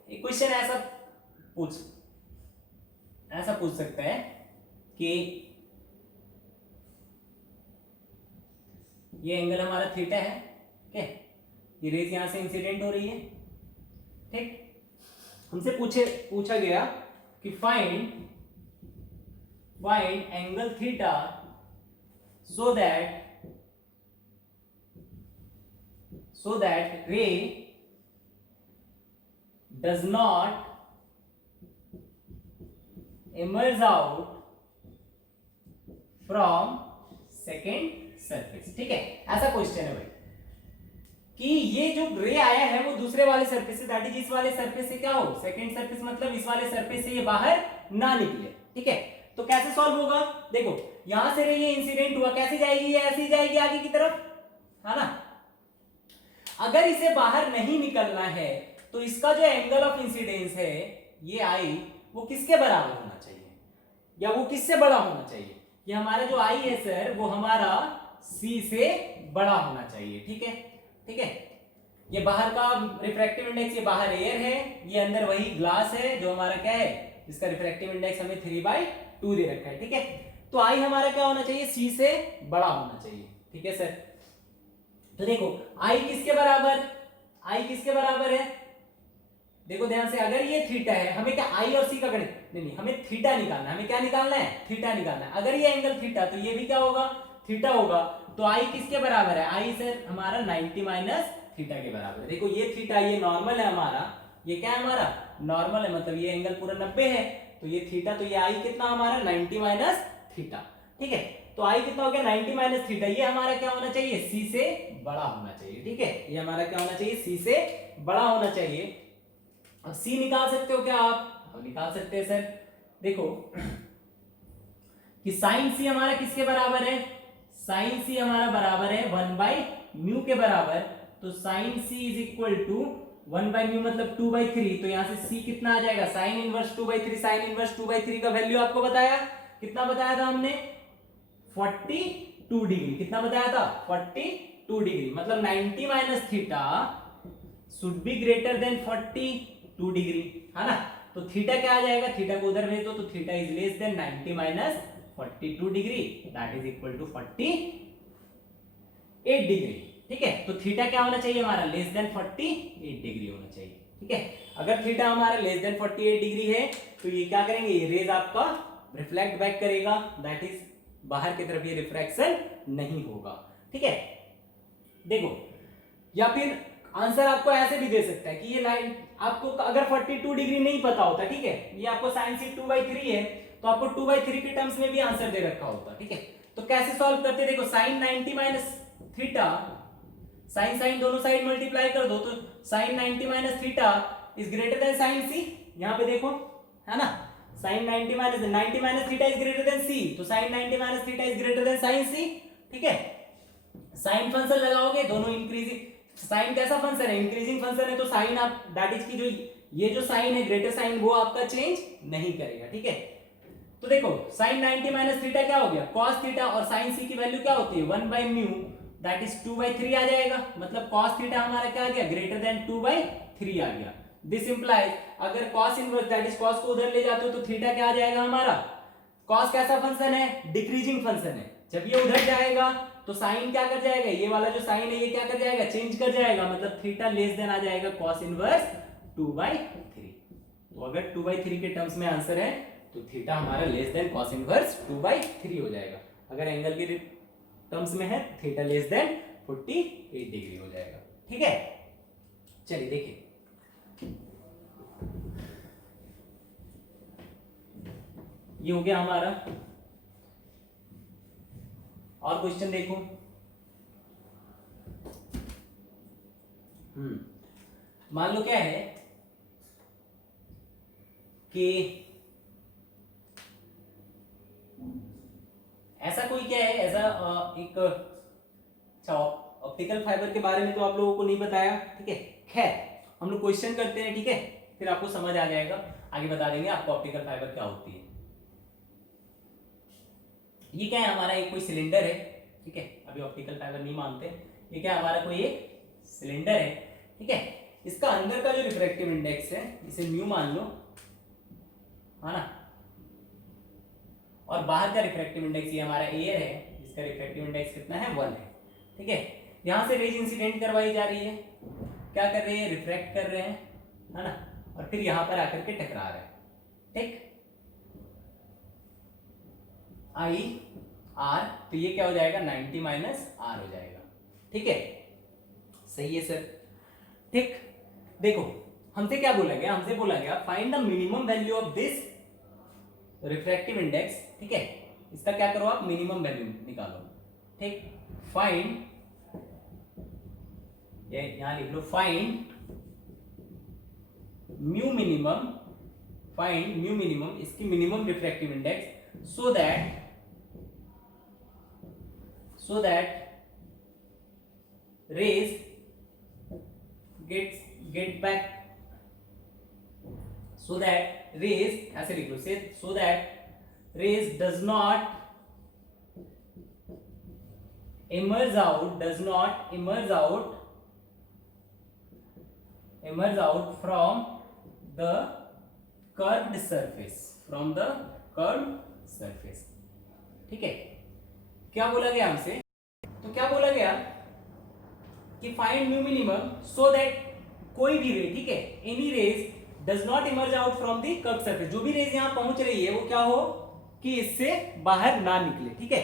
एक क्वेश्चन ऐसा पूछ सकता है कि ये एंगल हमारा थीटा है, ठीक है, ये रेज यहां से इंसिडेंट हो रही है, ठीक। हमसे पूछा गया कि find angle theta so that ray does not emerge out from second surface. ठीक है, ऐसा क्वेश्चन है भाई कि ये जो रे आया है वो दूसरे वाले सरफेस से, दैट इज इस वाले सरफेस से क्या हो, सेकेंड सरफेस, मतलब इस वाले सरफेस से ये बाहर ना निकले। ठीक है, तो कैसे सॉल्व होगा, देखो यहां से रे ये इंसिडेंट हुआ, कैसे जाएगी, ये ऐसे ही जाएगी आगे की तरफ, है ना। अगर इसे बाहर नहीं निकलना है तो इसका जो एंगल ऑफ इंसिडेंस है ये आई, वो किसके बराबर होना चाहिए, या वो किससे बड़ा होना चाहिए, ये हमारा जो आई है सर वो हमारा सी से बड़ा होना चाहिए। ठीक है, ठीक है, ये बाहर का रिफ्रैक्टिव इंडेक्स, ये बाहर एयर है, ये अंदर वही ग्लास है जो हमारा क्या है, इसका रिफ्रैक्टिव इंडेक्स हमें 3/2 दे रखा है। ठीक है, तो आई हमारा क्या होना चाहिए, सी से बड़ा होना चाहिए। ठीक है सर, तो देखो आई किसके बराबर, आई किसके बराबर है, देखो ध्यान से, अगर ये थीटा है, हमें क्या आई और सी का गणित नहीं, हमें थीटा निकालना है, हमें क्या निकालना है, थीटा निकालना है। अगर ये एंगल थीटा तो ये भी क्या होगा, थीटा होगा, तो आई किसके बराबर है, आई सर हमारा 90 माइनस थीटा के बराबर है। देखो ये थीटा, ये नॉर्मल है हमारा, ये क्या है हमारा नॉर्मल है, मतलब ये एंगल पूरा 90 है, तो ये थीटा, तो ये आई कितना हमारा 90 माइनस थीटा। ठीक है, तो आई कितना हो गया 90 माइनस थीटा, ये हमारा क्या होना चाहिए, सी से बड़ा होना चाहिए। ठीक है, ये हमारा क्या होना चाहिए, सी से बड़ा होना चाहिए। अब सी निकाल सकते हो क्या आप, अब निकाल सकते हैं सर, देखो कि साइन सी हमारा किसके बराबर है, साइन सी हमारा बराबर है 1/μ के बराबर, तो sine C is equal to 1/μ मतलब 2/3, तो यहां से सी कितना आ जाएगा, साइन इनवर्स 2/3, साइन इनवर्स 2/3 का वैल्यू आपको बताया, कितना बताया था हमने, 42 डिग्री, कितना बताया था 42 डिग्री, मतलब 90 minus theta should be greater then 42 degree, है ना। तो थीटा क्या आ जाएगा, थीटा को उधर भेज दो, तो theta is less than 90 minus 42 degree, that is equal to 48 degree. ठीक है, तो थीटा क्या होना चाहिए हमारा, लेस देन 48 डिग्री होना चाहिए। ठीक है, अगर थीटा हमारा लेस देन 48 डिग्री है तो ये क्या करेंगे, ये रेज आपका रिफ्लेक्ट बैक करेगा, दैट इज बाहर की तरफ ये रिफ्रैक्शन नहीं होगा। ठीक है, देखो, या फिर आंसर आपको ऐसे भी दे सकता है कि ये लाइन आपको अगर 42 डिग्री नहीं पता होता, ठीक है, ये आपको साइन सी 2/3 है, तो आपको 2/3 के टर्म्स में भी आंसर दे रखा होता। ठीक है, तो कैसे सॉल्व करते, देखो sine 90 minus theta, sine sine दोनों साइड मल्टीप्लाई कर दो, तो sine 90 minus theta is greater than sine C, यहां पे देखो, है ना, sine 90 minus theta is greater than C, तो sine 90 minus theta is greater than sine C. ठीक है, साइन फंक्शन लगाओगे, दोनों इंक्रीजिंग, साइन कैसा फंक्शन है, इंक्रीजिंग फंक्शन है, तो साइन आप दैट इज की जो ये जो साइन है ग्रेटर साइन वो आपका चेंज नहीं करेगा। ठीक है, तो देखो साइन 90 माइनस थीटा क्या हो गया, cos थीटा, और साइन सी की वैल्यू क्या होती है 1/μ, दैट इज 2/3 आ जाएगा, मतलब cos थीटा हमारा क्या आ गया, ग्रेटर देन 2/3 आ गया। दिस इंप्लाइज अगर cos inverse that is cos को उधर ले जाते हो तो थीटा क्या आ जाएगा हमारा, cos कैसा फंक्शन है, डिक्रीजिंग फंक्शन है, जब ये उधर जाएगा तो साइन क्या कर जाएगा, ये वाला जो साइन है ये क्या कर जाएगा, चेंज कर जाएगा, मतलब थीटा लेस देन आ जाएगा cos इनवर्स 2/3। तो अगर 2/3 के टर्म्स में आंसर है तो थीटा हमारा लेस देन cos इनवर्स 2/3 हो जाएगा, अगर एंगल के टर्म्स में है थीटा लेस देन 48 डिग्री हो जाएगा। ठीक है, चलिए देखिए, ये हो गया हमारा, और क्वेश्चन देखो, मान लो क्या है कि ऐसा कोई क्या है, ऐसा एक, अच्छा ऑप्टिकल फाइबर के बारे में तो आप लोगों को नहीं बताया। ठीक है, खैर हम लोग क्वेश्चन करते हैं, ठीक है, फिर आपको समझ आ जाएगा, आगे बता देंगे आपको ऑप्टिकल फाइबर क्या होती है। ये क्या है हमारा, एक कोई सिलेंडर है, ठीक है, अभी ऑप्टिकल फाइबर नहीं मानते, ये क्या हमारा कोई एक सिलेंडर है, ठीक है, इसका अंदर का जो रिफ्रैक्टिव इंडेक्स है इसे म्यू मान लो, है ना, और बाहर का रिफ्रैक्टिव इंडेक्स ये हमारा एयर है, जिसका रिफ्रैक्टिव इंडेक्स कितना है 1 है। ठीक है, यहां से रेज इंसिडेंट करवाई जा रही है, क्या कर रही है, रिफ्रैक्ट कर रहे हैं, है ना, और फिर यहां पर आकर के टकरा रहे हैं। ठीक, आई आर, तो ये क्या हो जाएगा 90 माइनस आर हो जाएगा। ठीक है, सही है सर। ठीक, देखो हमसे क्या बोला गया, हमसे बोला गया find the minimum value of this refractive index. ठीक है, इसका क्या करो आप, मिनिमम वैल्यू निकालो। ठीक, फाइंड, ये यहां लिख लो, find mu minimum, find mu minimum, इसकी minimum refractive index, so that rays get back, so that rays, ऐसे लिख लो से, so that rays does not emerge out from the curved surface, ठीक है। क्या बोला गया हमसे, तो क्या बोला गया कि find mu minimum so that कोई भी रे, ठीक है, any rays does not emerge out from the curve surface, जो भी रेज यहां पहुंच रही है वो क्या हो कि इससे बाहर ना निकले। ठीक है,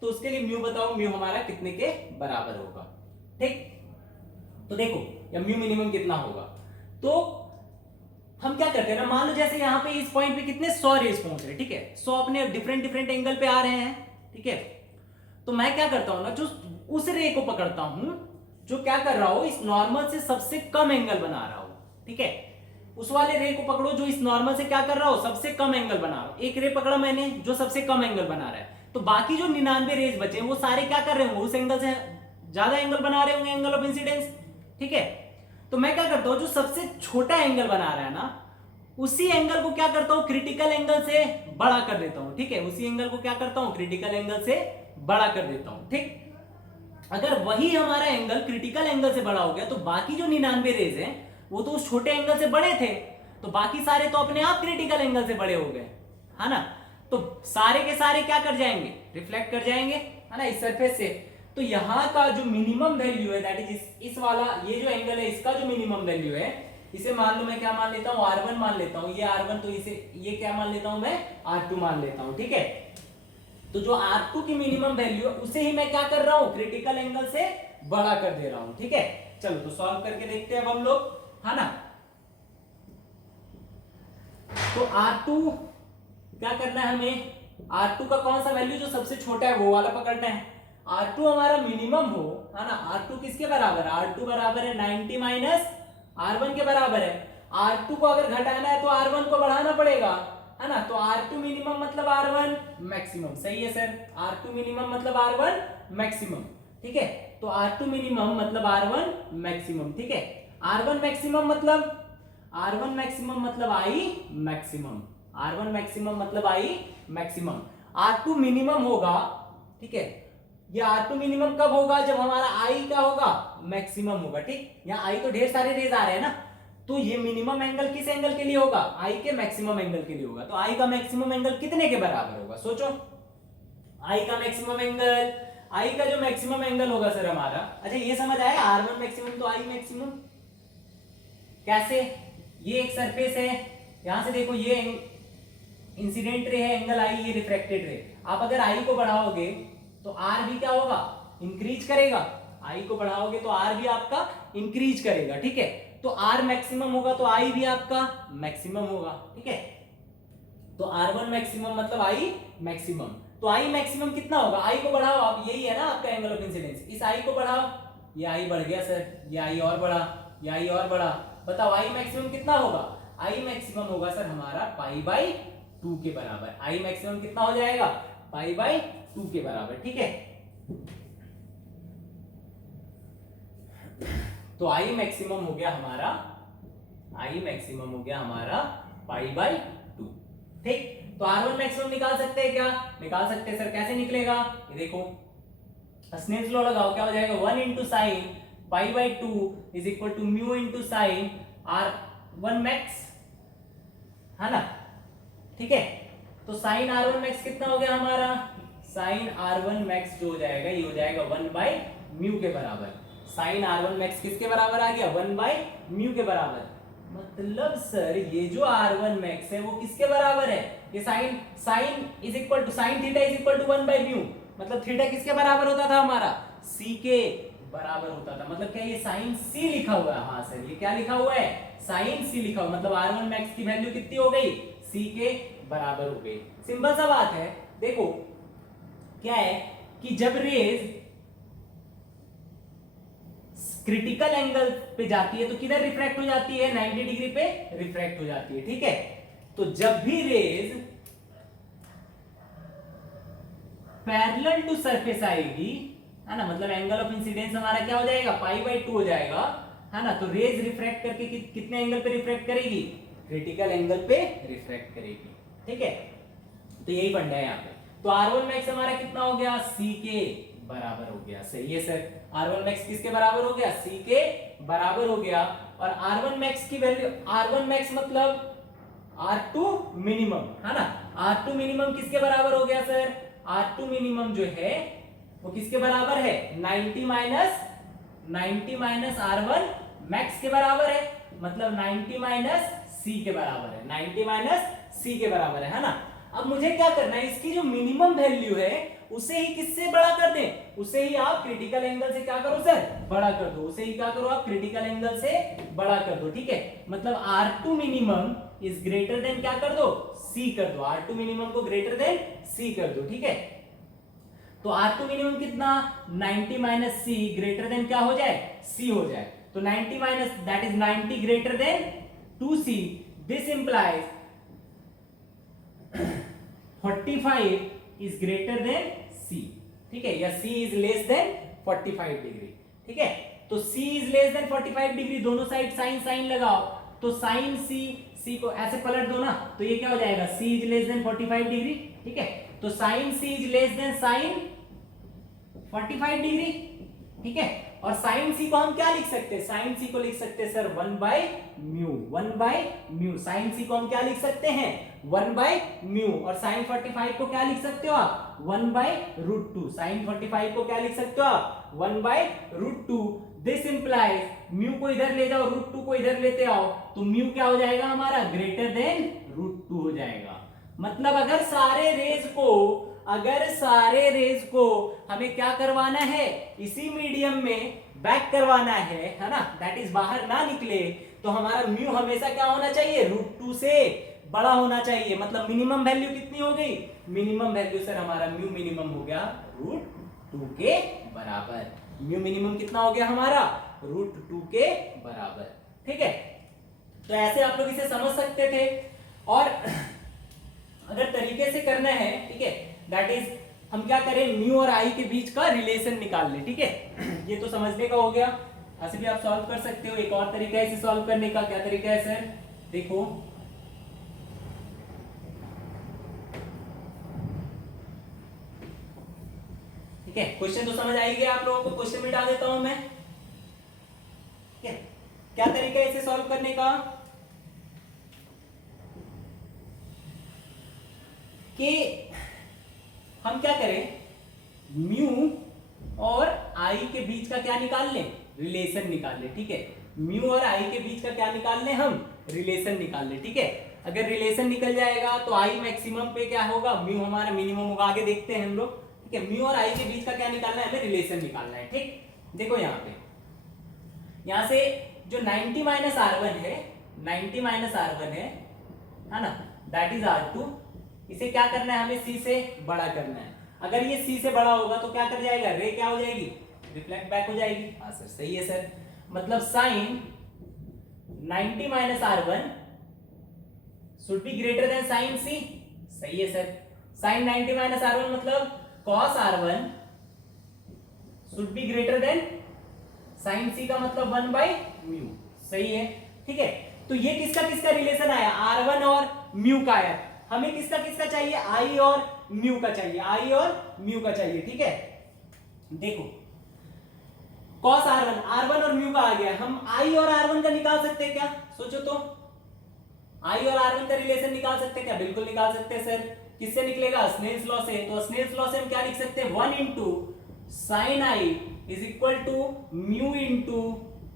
तो उसके लिए म्यू बताओ, म्यू हमारा कितने के बराबर होगा। ठीक, तो देखो या म्यू मिनिमम कितना होगा, तो हम क्या करते हैं ना, मान लो जैसे यहां पे इस पॉइंट पे कितने 100 रेज पहुंच रहे हैं, ठीक है, 100 अपने डिफरेंट एंगल पे आ रहे हैं। ठीक है, तो मैं क्या करता हूं ना, जो उस रे को पकड़ता हूं जो क्या कर रहा हो, इस नॉर्मल से सबसे कम एंगल बना रहा हो। ठीक है, उस वाले रे को पकड़ो जो इस नॉर्मल से क्या कर रहा हो, सबसे कम एंगल बना रहा हो। एक रे पकड़ा मैंने जो सबसे कम एंगल बना रहा है, तो बाकी जो 99 रेज बचे वो सारे क्या कर रहे होंगे, उस एंगल से ज्यादा एंगल बना रहे होंगे, एंगल ऑफ इंसिडेंस। ठीक है, तो मैं क्या करता हूं, जो सबसे छोटा एंगल बना रहा है ना, उसी एंगल को क्या करता हूं, क्रिटिकल एंगल से बड़ा कर देता हूं। ठीक है, उसी एंगल को क्या करता हूं, क्रिटिकल एंगल से बड़ा कर देता हूं। ठीक, अगर वही हमारा एंगल क्रिटिकल एंगल से बड़ा हो गया तो बाकी जो 99 रेज हैं वो तो उस छोटे एंगल से बड़े थे, तो बाकी सारे तो अपने आप क्रिटिकल एंगल से बड़े हो गए, है ना। तो सारे के सारे क्या कर जाएंगे, रिफ्लेक्ट कर जाएंगे, है ना, इस सरफेस से। तो यहां का जो मिनिमम वैल्यू है, दैट इज इस वाला, ये जो एंगल है इसका जो मिनिमम वैल्यू है, इसे मान लो मैं क्या मान लेता हूं, R1 मान लेता हूं, ये R1, तो इसे ये क्या मान लेता हूं, मैं R2 मान लेता हूं। ठीक है, तो जो R2 की मिनिमम वैल्यू है उसे ही मैं क्या कर रहा हूं, क्रिटिकल एंगल से बड़ा कर दे रहा हूं। ठीक है, चलो तो सॉल्व करके देखते हैं अब हम लोग, है ना। तो R2 क्या करना है हमें, R2 का कौन सा वैल्यू जो सबसे छोटा है वो वाला पकड़ना है। R2 हमारा मिनिमम हो, है ना। R2 किसके बराबर है, R2 बराबर है 90 माइनस R1 के बराबर है। R2 को अगर घटाना है तो R1 को बढ़ाना पड़ेगा, है ना। तो R2 मिनिमम मतलब R1 मैक्सिमम, सही है सर, R2 मिनिमम मतलब R1 मैक्सिमम। ठीक है, तो R2 मिनिमम मतलब R1 मैक्सिमम। ठीक है, R1 मैक्सिमम मतलब R1 मैक्सिमम मतलब I मैक्सिमम, R1 मैक्सिमम मतलब I मैक्सिमम। R2 मिनिमम होगा, ठीक है, ये R2 मिनिमम कब होगा, जब हमारा I क्या होगा, मैक्सिमम होगा। ठीक, यहाँ I तो ढेर सारे रेज आ रहे हैं ना, तो ये मिनिमम एंगल किस एंगल के लिए होगा, I के मैक्सिमम एंगल के लिए होगा। तो I का मैक्सिमम एंगल कितने के बराबर होगा, सोचो। I का मैक्सिमम एंगल, I का जो मैक्सिमम एंगल होगा सर हमारा, अच्छा ये समझ आया, R1 मैक्सिमम तो I मैक्सिमम। कैसे, ये एक सरफेस है, यहां से देखो ये इंसिडेंट रे है, एंगल I, ये रिफ्रैक्टेड रे। आप अगर I को बढ़ाओगे तो R भी क्या होगा, इंक्रीज करेगा। I को बढ़ाओगे तो R भी आपका इंक्रीज करेगा। ठीक है, तो R मैक्सिमम होगा तो I भी आपका मैक्सिमम होगा। ठीक है, तो R1 मैक्सिमम मतलब I मैक्सिमम। तो I मैक्सिमम कितना होगा, I को बढ़ाओ आप, यही है ना आपका एंगल ऑफ इंसिडेंस, इस I को बढ़ाओ, ये I बढ़ गया सर, ये I और बढ़ा, ये I और बढ़ा, बताओ I मैक्सिमम कितना होगा, I मैक्सिमम होगा सर हमारा पाई बाई 2 के बराबर। I मैक्सिमम कितना हो जाएगा, पाई बाई 2 के बराबर। ठीक है, तो I मैक्सिमम हो गया हमारा, I मैक्सिमम हो गया हमारा पाई बाई 2। ठीक, तो R1 मैक्सिमम निकाल सकते हैं क्या, निकाल सकते हैं सर, कैसे निकलेगा, ये देखो स्नेल्स लॉ लगाओ, क्या हो जाएगा 1 into sine pi by 2 is equal to mu into sine R1 max, है ना। ठीक है, तो साइन R1 मैक्स कितना हो गया हमारा, साइन R1 मैक्स जो हो जाएगा ये हो जाएगा 1 बाई म्यू के बराबर। साइन R1 मैक्स किसके बराबर आ गया, 1 बाई म्यू के बराबर। मतलब सर ये जो R1 मैक्स है वो किसके बराबर है? ये sine sine is equal to sine theta is equal to 1 by mu, मतलब थीटा किसके बराबर होता था हमारा? C के बराबर होता था। मतलब क्या ये साइन C लिखा हुआ है? हाँ सर, ये क्या लिखा हुआ है? साइन C लिखा हुआ, मतलब R1 मैक्स की वैल्यू कितनी हो गई? C के बराबर हो गई। सिंपल सा बात है। देखो क्या है कि जब रेज क्रिटिकल एंगल पे जाती है तो किधर रिफ्रैक्ट हो जाती है? 90 डिग्री पे रिफ्रैक्ट हो जाती है, ठीक है। तो जब भी रेज पैरेलल टू सरफेस आएगी, है ना, मतलब एंगल ऑफ इंसिडेंस हमारा क्या हो जाएगा? पाई बाई 2 हो जाएगा, है ना। तो रेज रिफ्रैक्ट करके कितने एंगल पे रिफ्रैक्ट करेगी? क्रिटिकल एंगल पे रिफ्रैक्ट करेगी, ठीक है। तो यही फंडा है यहाँ पे। तो R1 मैक्स हमारा कितना हो गया? C के बराबर हो गया। सही है सर, R1 मैक्स किसके बराबर हो गया? C के बराबर हो गया। और R1 मैक्स की वैल्यू, R1 मैक्स मतलब R2 मिनिमम, है ना। R2 मिनिमम किसके बराबर हो गया सर? R2 मिनिमम जो है वो किसके बराबर है? 90 माइनस R1 मैक्स के बराबर है, मतलब 90 माइनस C के बराबर है। 90 माइनस C के बराबर है ना। अब मुझे क्या करना है? इसकी जो मिनिमम वैल्यू है उसे ही किससे बड़ा कर दें? उसे ही आप क्रिटिकल एंगल से क्या करो सर? बड़ा कर दो। उसे ही क्या करो आप? क्रिटिकल एंगल से बड़ा कर दो, ठीक है। मतलब R2 minimum is greater then क्या कर दो? C कर दो। R2 मिनिमम को ग्रेटर देन C कर दो, ठीक है। तो R2 मिनिमम कितना? 90 माइनस C ग्रेटर देन क्या हो जाए? C हो जाए। तो 90 minus that is 90 greater than 2C। This implies 45 is greater then C, ठीक है, या C is less than 45 degree, ठीक है। तो C is less than 45 degree, दोनों साइड साइन साइन लगाओ। तो साइन C को ऐसे पलट दो ना, तो ये क्या हो जाएगा? C is less than 45 degree, ठीक है। तो sine C is less than sine 45 degree, ठीक है। और साइन C को हम क्या लिख सकते हैं? साइन C को लिख सकते हैं sir 1 by mu, 1 by mu. Sine C को हम क्या लिख सकते हैं? 1 बाय म्यू। और साइन 45 को क्या लिख सकते हो आप? 1 बाय रूट 2। साइन 45 को क्या लिख सकते हो आप? 1 by root 2। This implies mu को इधर ले जाओ, रूट 2 को इधर लेते आओ, तो म्यू क्या हो जाएगा हमारा? ग्रेटर देन रूट 2 हो जाएगा। मतलब अगर सारे रेज को हमें क्या करवाना है? इसी मीडियम में बैक करवाना है ना, दैट इज बाहर ना निकले, तो हमारा म्यू हमेशा क्या होना चाहिए? रूट 2 से बड़ा होना चाहिए। मतलब मिनिमम वैल्यू कितनी हो गई? मिनिमम वैल्यू सर हमारा म्यू मिनिमम हो गया रूट 2 के बराबर। म्यू मिनिमम कितना हो गया हमारा? रूट 2 के बराबर, ठीक है। तो ऐसे आप लोग इसे समझ सकते थे। और अगर तरीके से करना है, ठीक है, दैट इज हम क्या करें? म्यू और आई के बीच का रिलेशन निकाल ले, ठीक है। ये तो समझने का हो गया, ऐसे भी आप सॉल्व कर सकते हो। एक और तरीका है इसे सॉल्व करने का। क्या तरीका है सर? देखो, ठीक है, क्वेश्चन तो समझ आई गया आप लोगों को। क्वेश्चन मिटा देता हूं मैं, ठीक है। क्या तरीका है इसे सॉल्व करने का? कि हम क्या करें? म्यू और आई के बीच का क्या निकाल लें? रिलेशन निकाल लें, ठीक है। म्यू और आई के बीच का क्या निकाल लें? हम रिलेशन निकाल लें, ठीक है। अगर रिलेशन निकल जाएगा तो आई मैक्सिमम पे क्या होगा? म्यू हमारा मिनिमम होगा। आगे देखते हैं हम लोग, ठीक है। म्यू और आई के बीच का क्या निकालना है? हमें रिलेशन निकालना है, ठीक। देखो यहाँ पे, यहाँ से जो 90 माइनस R1 है, 90 माइनस R1 है ना, दैट इज R2। इसे क्या करना है? हमें C से बड़ा करना है। अगर ये C से बड़ा होगा तो क्या कर जाएगा? रे क्या हो जाएगी? रिफ्लेक्ट बैक हो जाएगी। हाँ सर, सही है सर। मतलब sine 90 minus R1 should be greater than sine C। सही है सर। साइन 90 माइनस R1 मतलब cos R1 should be greater than sine C का मतलब 1 बाय म्यू। सही है, ठीक है। तो ये किसका किसका रिलेशन आया? R1 और म्यू का आया। हमें किसका किसका चाहिए? आई और म्यू का चाहिए, आई और म्यू का चाहिए, ठीक है। देखो, cos R1 और म्यू का आ गया। हम आई और R1 का निकाल सकते हैं क्या? सोचो तो, आई और R1 का रिलेशन निकाल सकते हैं क्या? बिल्कुल निकाल सकते हैं सर। किससे निकलेगा? स्नेल्स लॉ से। तो स्नेल्स लॉ से हम क्या लिख सकते हैं? 1 into sine I is equal to mu into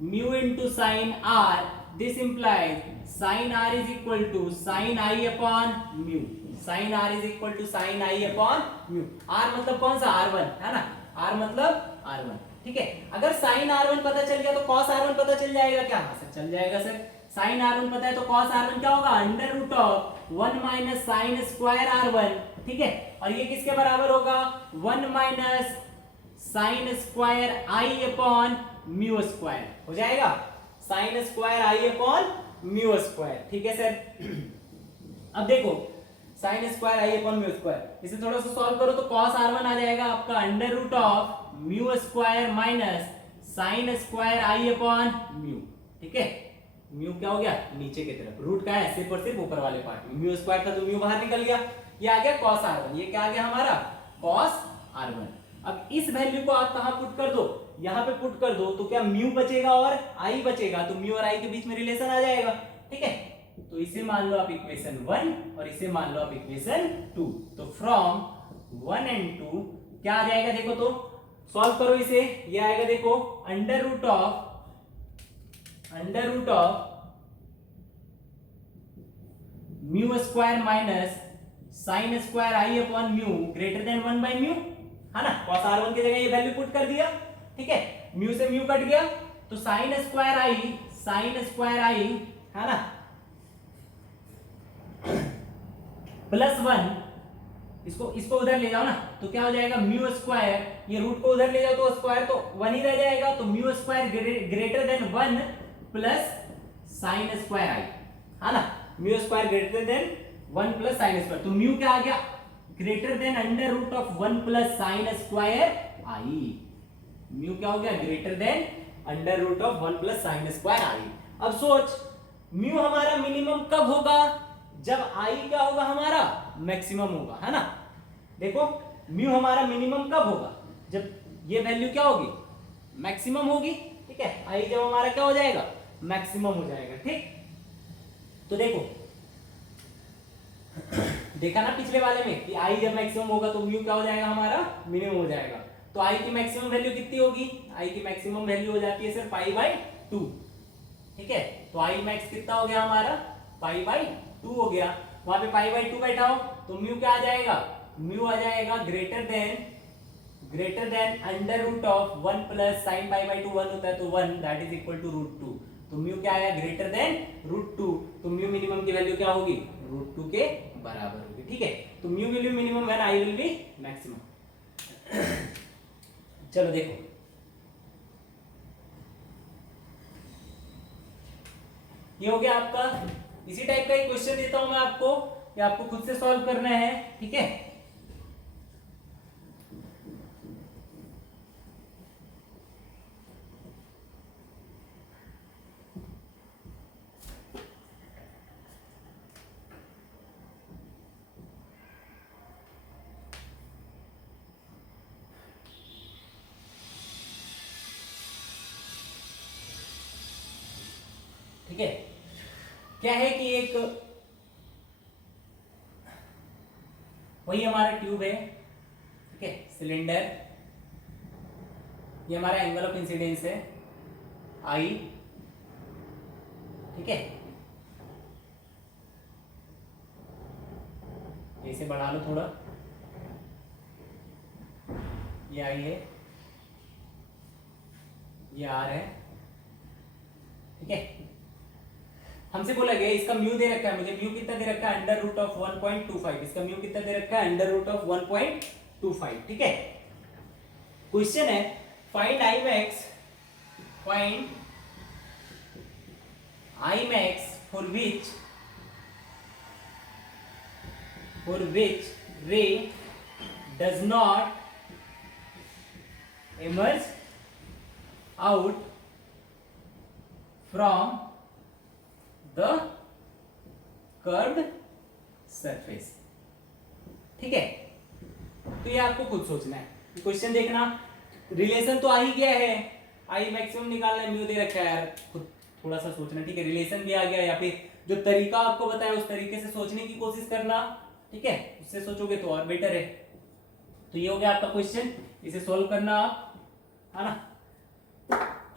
mu into sine R, this implies sine R is equal to sine I upon mu, sine R is equal to sine I upon mu. R मतलब कौन सा, R1 है ना, are मतलब R1, ठीक है। अगर sign R1 पता चल गया तो कॉस R1 पता चल जाएगा क्या, हाँ सर चल जाएगा सर। साइन R1 पता है तो कॉस R1 क्या होगा, under root of 1 minus sine square R1, ठीक है। और ये किसके बराबर होगा, 1 minus sine square I upon mu square हो जाएगा, sine square I upon mu square, ठीक है सर। अब देखो sine square I upon mu square, इसे थोड़ा सा सॉल्व करो तो cos R1 आ जाएगा आपका under root of mu square minus sine square I upon mu, ठीक है। म्यू क्या हो गया, नीचे की तरफ, रूट का है सिर्फ और सिर्फ ऊपर वाले पार्ट में, म्यू स्क्वायर था तो म्यू बाहर निकल गया, ये आ गया cos R1, ये क्या आ गया हमारा cos R1। अब इस वैल्यू को आप कहां पुट कर दो, यहां पे पुट कर दो तो क्या म्यू बचेगा और आई बचेगा, तो म्यू और आई के बीच में रिलेशन आ जाएगा, ठीक है। तो इसे मान लो आप इक्वेशन 1 और इसे मान लो आप इक्वेशन 2, तो फ्रॉम 1 एंड 2 क्या आ जाएगा, देखो तो सॉल्व करो इसे, ये आएगा देखो under root of mu square minus sine square I upon mu greater than 1 by mu, है ना। cos R1 की जगह ये वैल्यू पुट कर दिया, ठीक है। म्यू से म्यू कट गया तो साइन स्क्वायर आई है ना प्लस 1, इसको उधर ले जाओ ना तो क्या हो जाएगा म्यू स्क्वायर, ये रूट को उधर ले जाओ तो स्क्वायर तो 1 ही रह जाएगा, तो mu square greater than 1 plus sine square I, है ना। Mu square greater than 1 plus sine square, तो म्यू क्या आ गया, greater than under root of 1 plus sine square I, mu क्या हो गया, greater than under root of 1 plus sine square I. अब सोच म्यू हमारा मिनिमम कब होगा, जब आई क्या होगा हमारा मैक्सिमम होगा, है ना। देखो म्यू हमारा मिनिमम कब होगा, जब ये वैल्यू क्या होगी, मैक्सिमम होगी, ठीक है। आई जब हमारा क्या हो जाएगा, मैक्सिमम हो जाएगा, ठीक। तो देखो देखा ना पिछले वाले में कि आई जब मैक्सिमम होगा तो म्यू क्या हो जाएगा हमारा, मिनिमम हो जाएगा। तो आई की मैक्सिमम वैल्यू कितनी होगी, आई की मैक्सिमम वैल्यू हो जाती है सर पाई बाई 2, ठीक है। तो आई मैक्स कितना हो गया हमारा, पाई बाई 2 हो गया, वहां पे पाई बाई 2 बैठाओ तो म्यू क्या आ जाएगा, म्यू आ जाएगा greater than under root of 1 plus sine pi by 2 1 होता है तो 1 that is equal to root 2, तो म्यू क्या आया ग्रेटर देन रूट 2, तो म्यू मिनिमम की वैल्यू क्या होगी, रूट 2 के बराबर होगी, ठीक है। तो mu will be minimum when I will be maximum. चलो देखो ये हो गया आपका, इसी टाइप का एक क्वेश्चन देता हूं मैं आपको, ये आपको खुद से सॉल्व करना है, ठीक है। ठीक है, क्या है कि एक वही हमारा ट्यूब है, ठीक है, सिलेंडर, ये हमारा एंगल ऑफ इंसिडेंस है आई, ठीक है। इसे बढ़ा लो थोड़ा, ये आई है, ये आर है, ठीक है। हमसे बोला गया इसका म्यू दे रखा है, मुझे म्यू कितना दे रखा है, अंडर रूट ऑफ 1.25, इसका म्यू कितना दे रखा है, अंडर रूट ऑफ 1.25, ठीक है। क्वेश्चन है find I max for which ray does not emerge out from the curved surface, ठीक है। तो ये आपको खुद सोचना है, क्वेश्चन देखना, रिलेशन तो आ ही गया है, आई मैक्सिमम निकालना है, म्यू दे रखा है यार, खुद थोड़ा सा सोचना, ठीक है। रिलेशन भी आ गया, या फिर जो तरीका आपको बताया उस तरीके से सोचने की कोशिश करना, ठीक है, उससे सोचोगे तो और बेटर है। तो ये हो गया आपका क्वेश्चन, इसे सोल्व करना आप, है ना।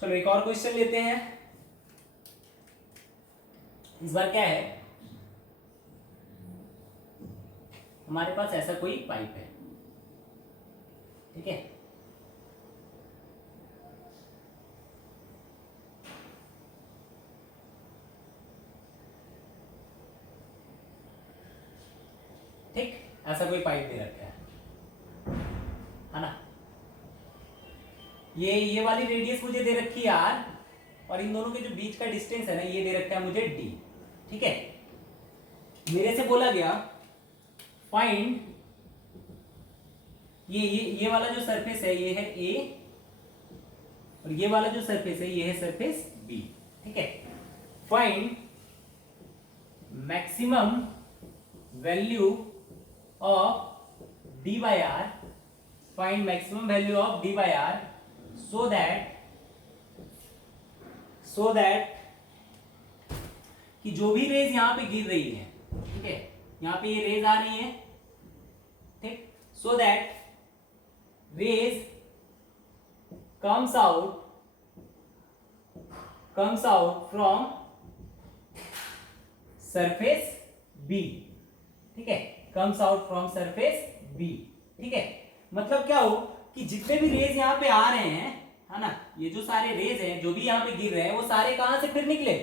चलो एक और क्वेश्चन लेते हैं। इस बार क्या है, हमारे पास ऐसा कोई पाइप है, ठीक है, ठीक, ऐसा कोई पाइप दे रखा है ना। ये वाली रेडियस मुझे दे रखी है आर, और इन दोनों के जो बीच का डिस्टेंस है ना ये दे रखा है मुझे डी, ठीक है। मेरे से बोला गया फाइंड ये वाला जो सरफेस है ये है ए, और ये वाला जो सरफेस है ये है सरफेस बी, ठीक है। Find maximum value of D by R, find maximum value of D by R so that कि जो भी रेज यहां पे गिर रही है, ठीक है, यहां पे ये रेज आ रही है, ठीक, so that rays comes out from surface B, ठीक है, comes out from surface B, ठीक है। मतलब क्या हो कि जितने भी रेज यहाँ पे आ रहे हैं, है ना, ये जो सारे रेज हैं जो भी यहाँ पे गिर रहे हैं वो सारे कहां से फिर निकले,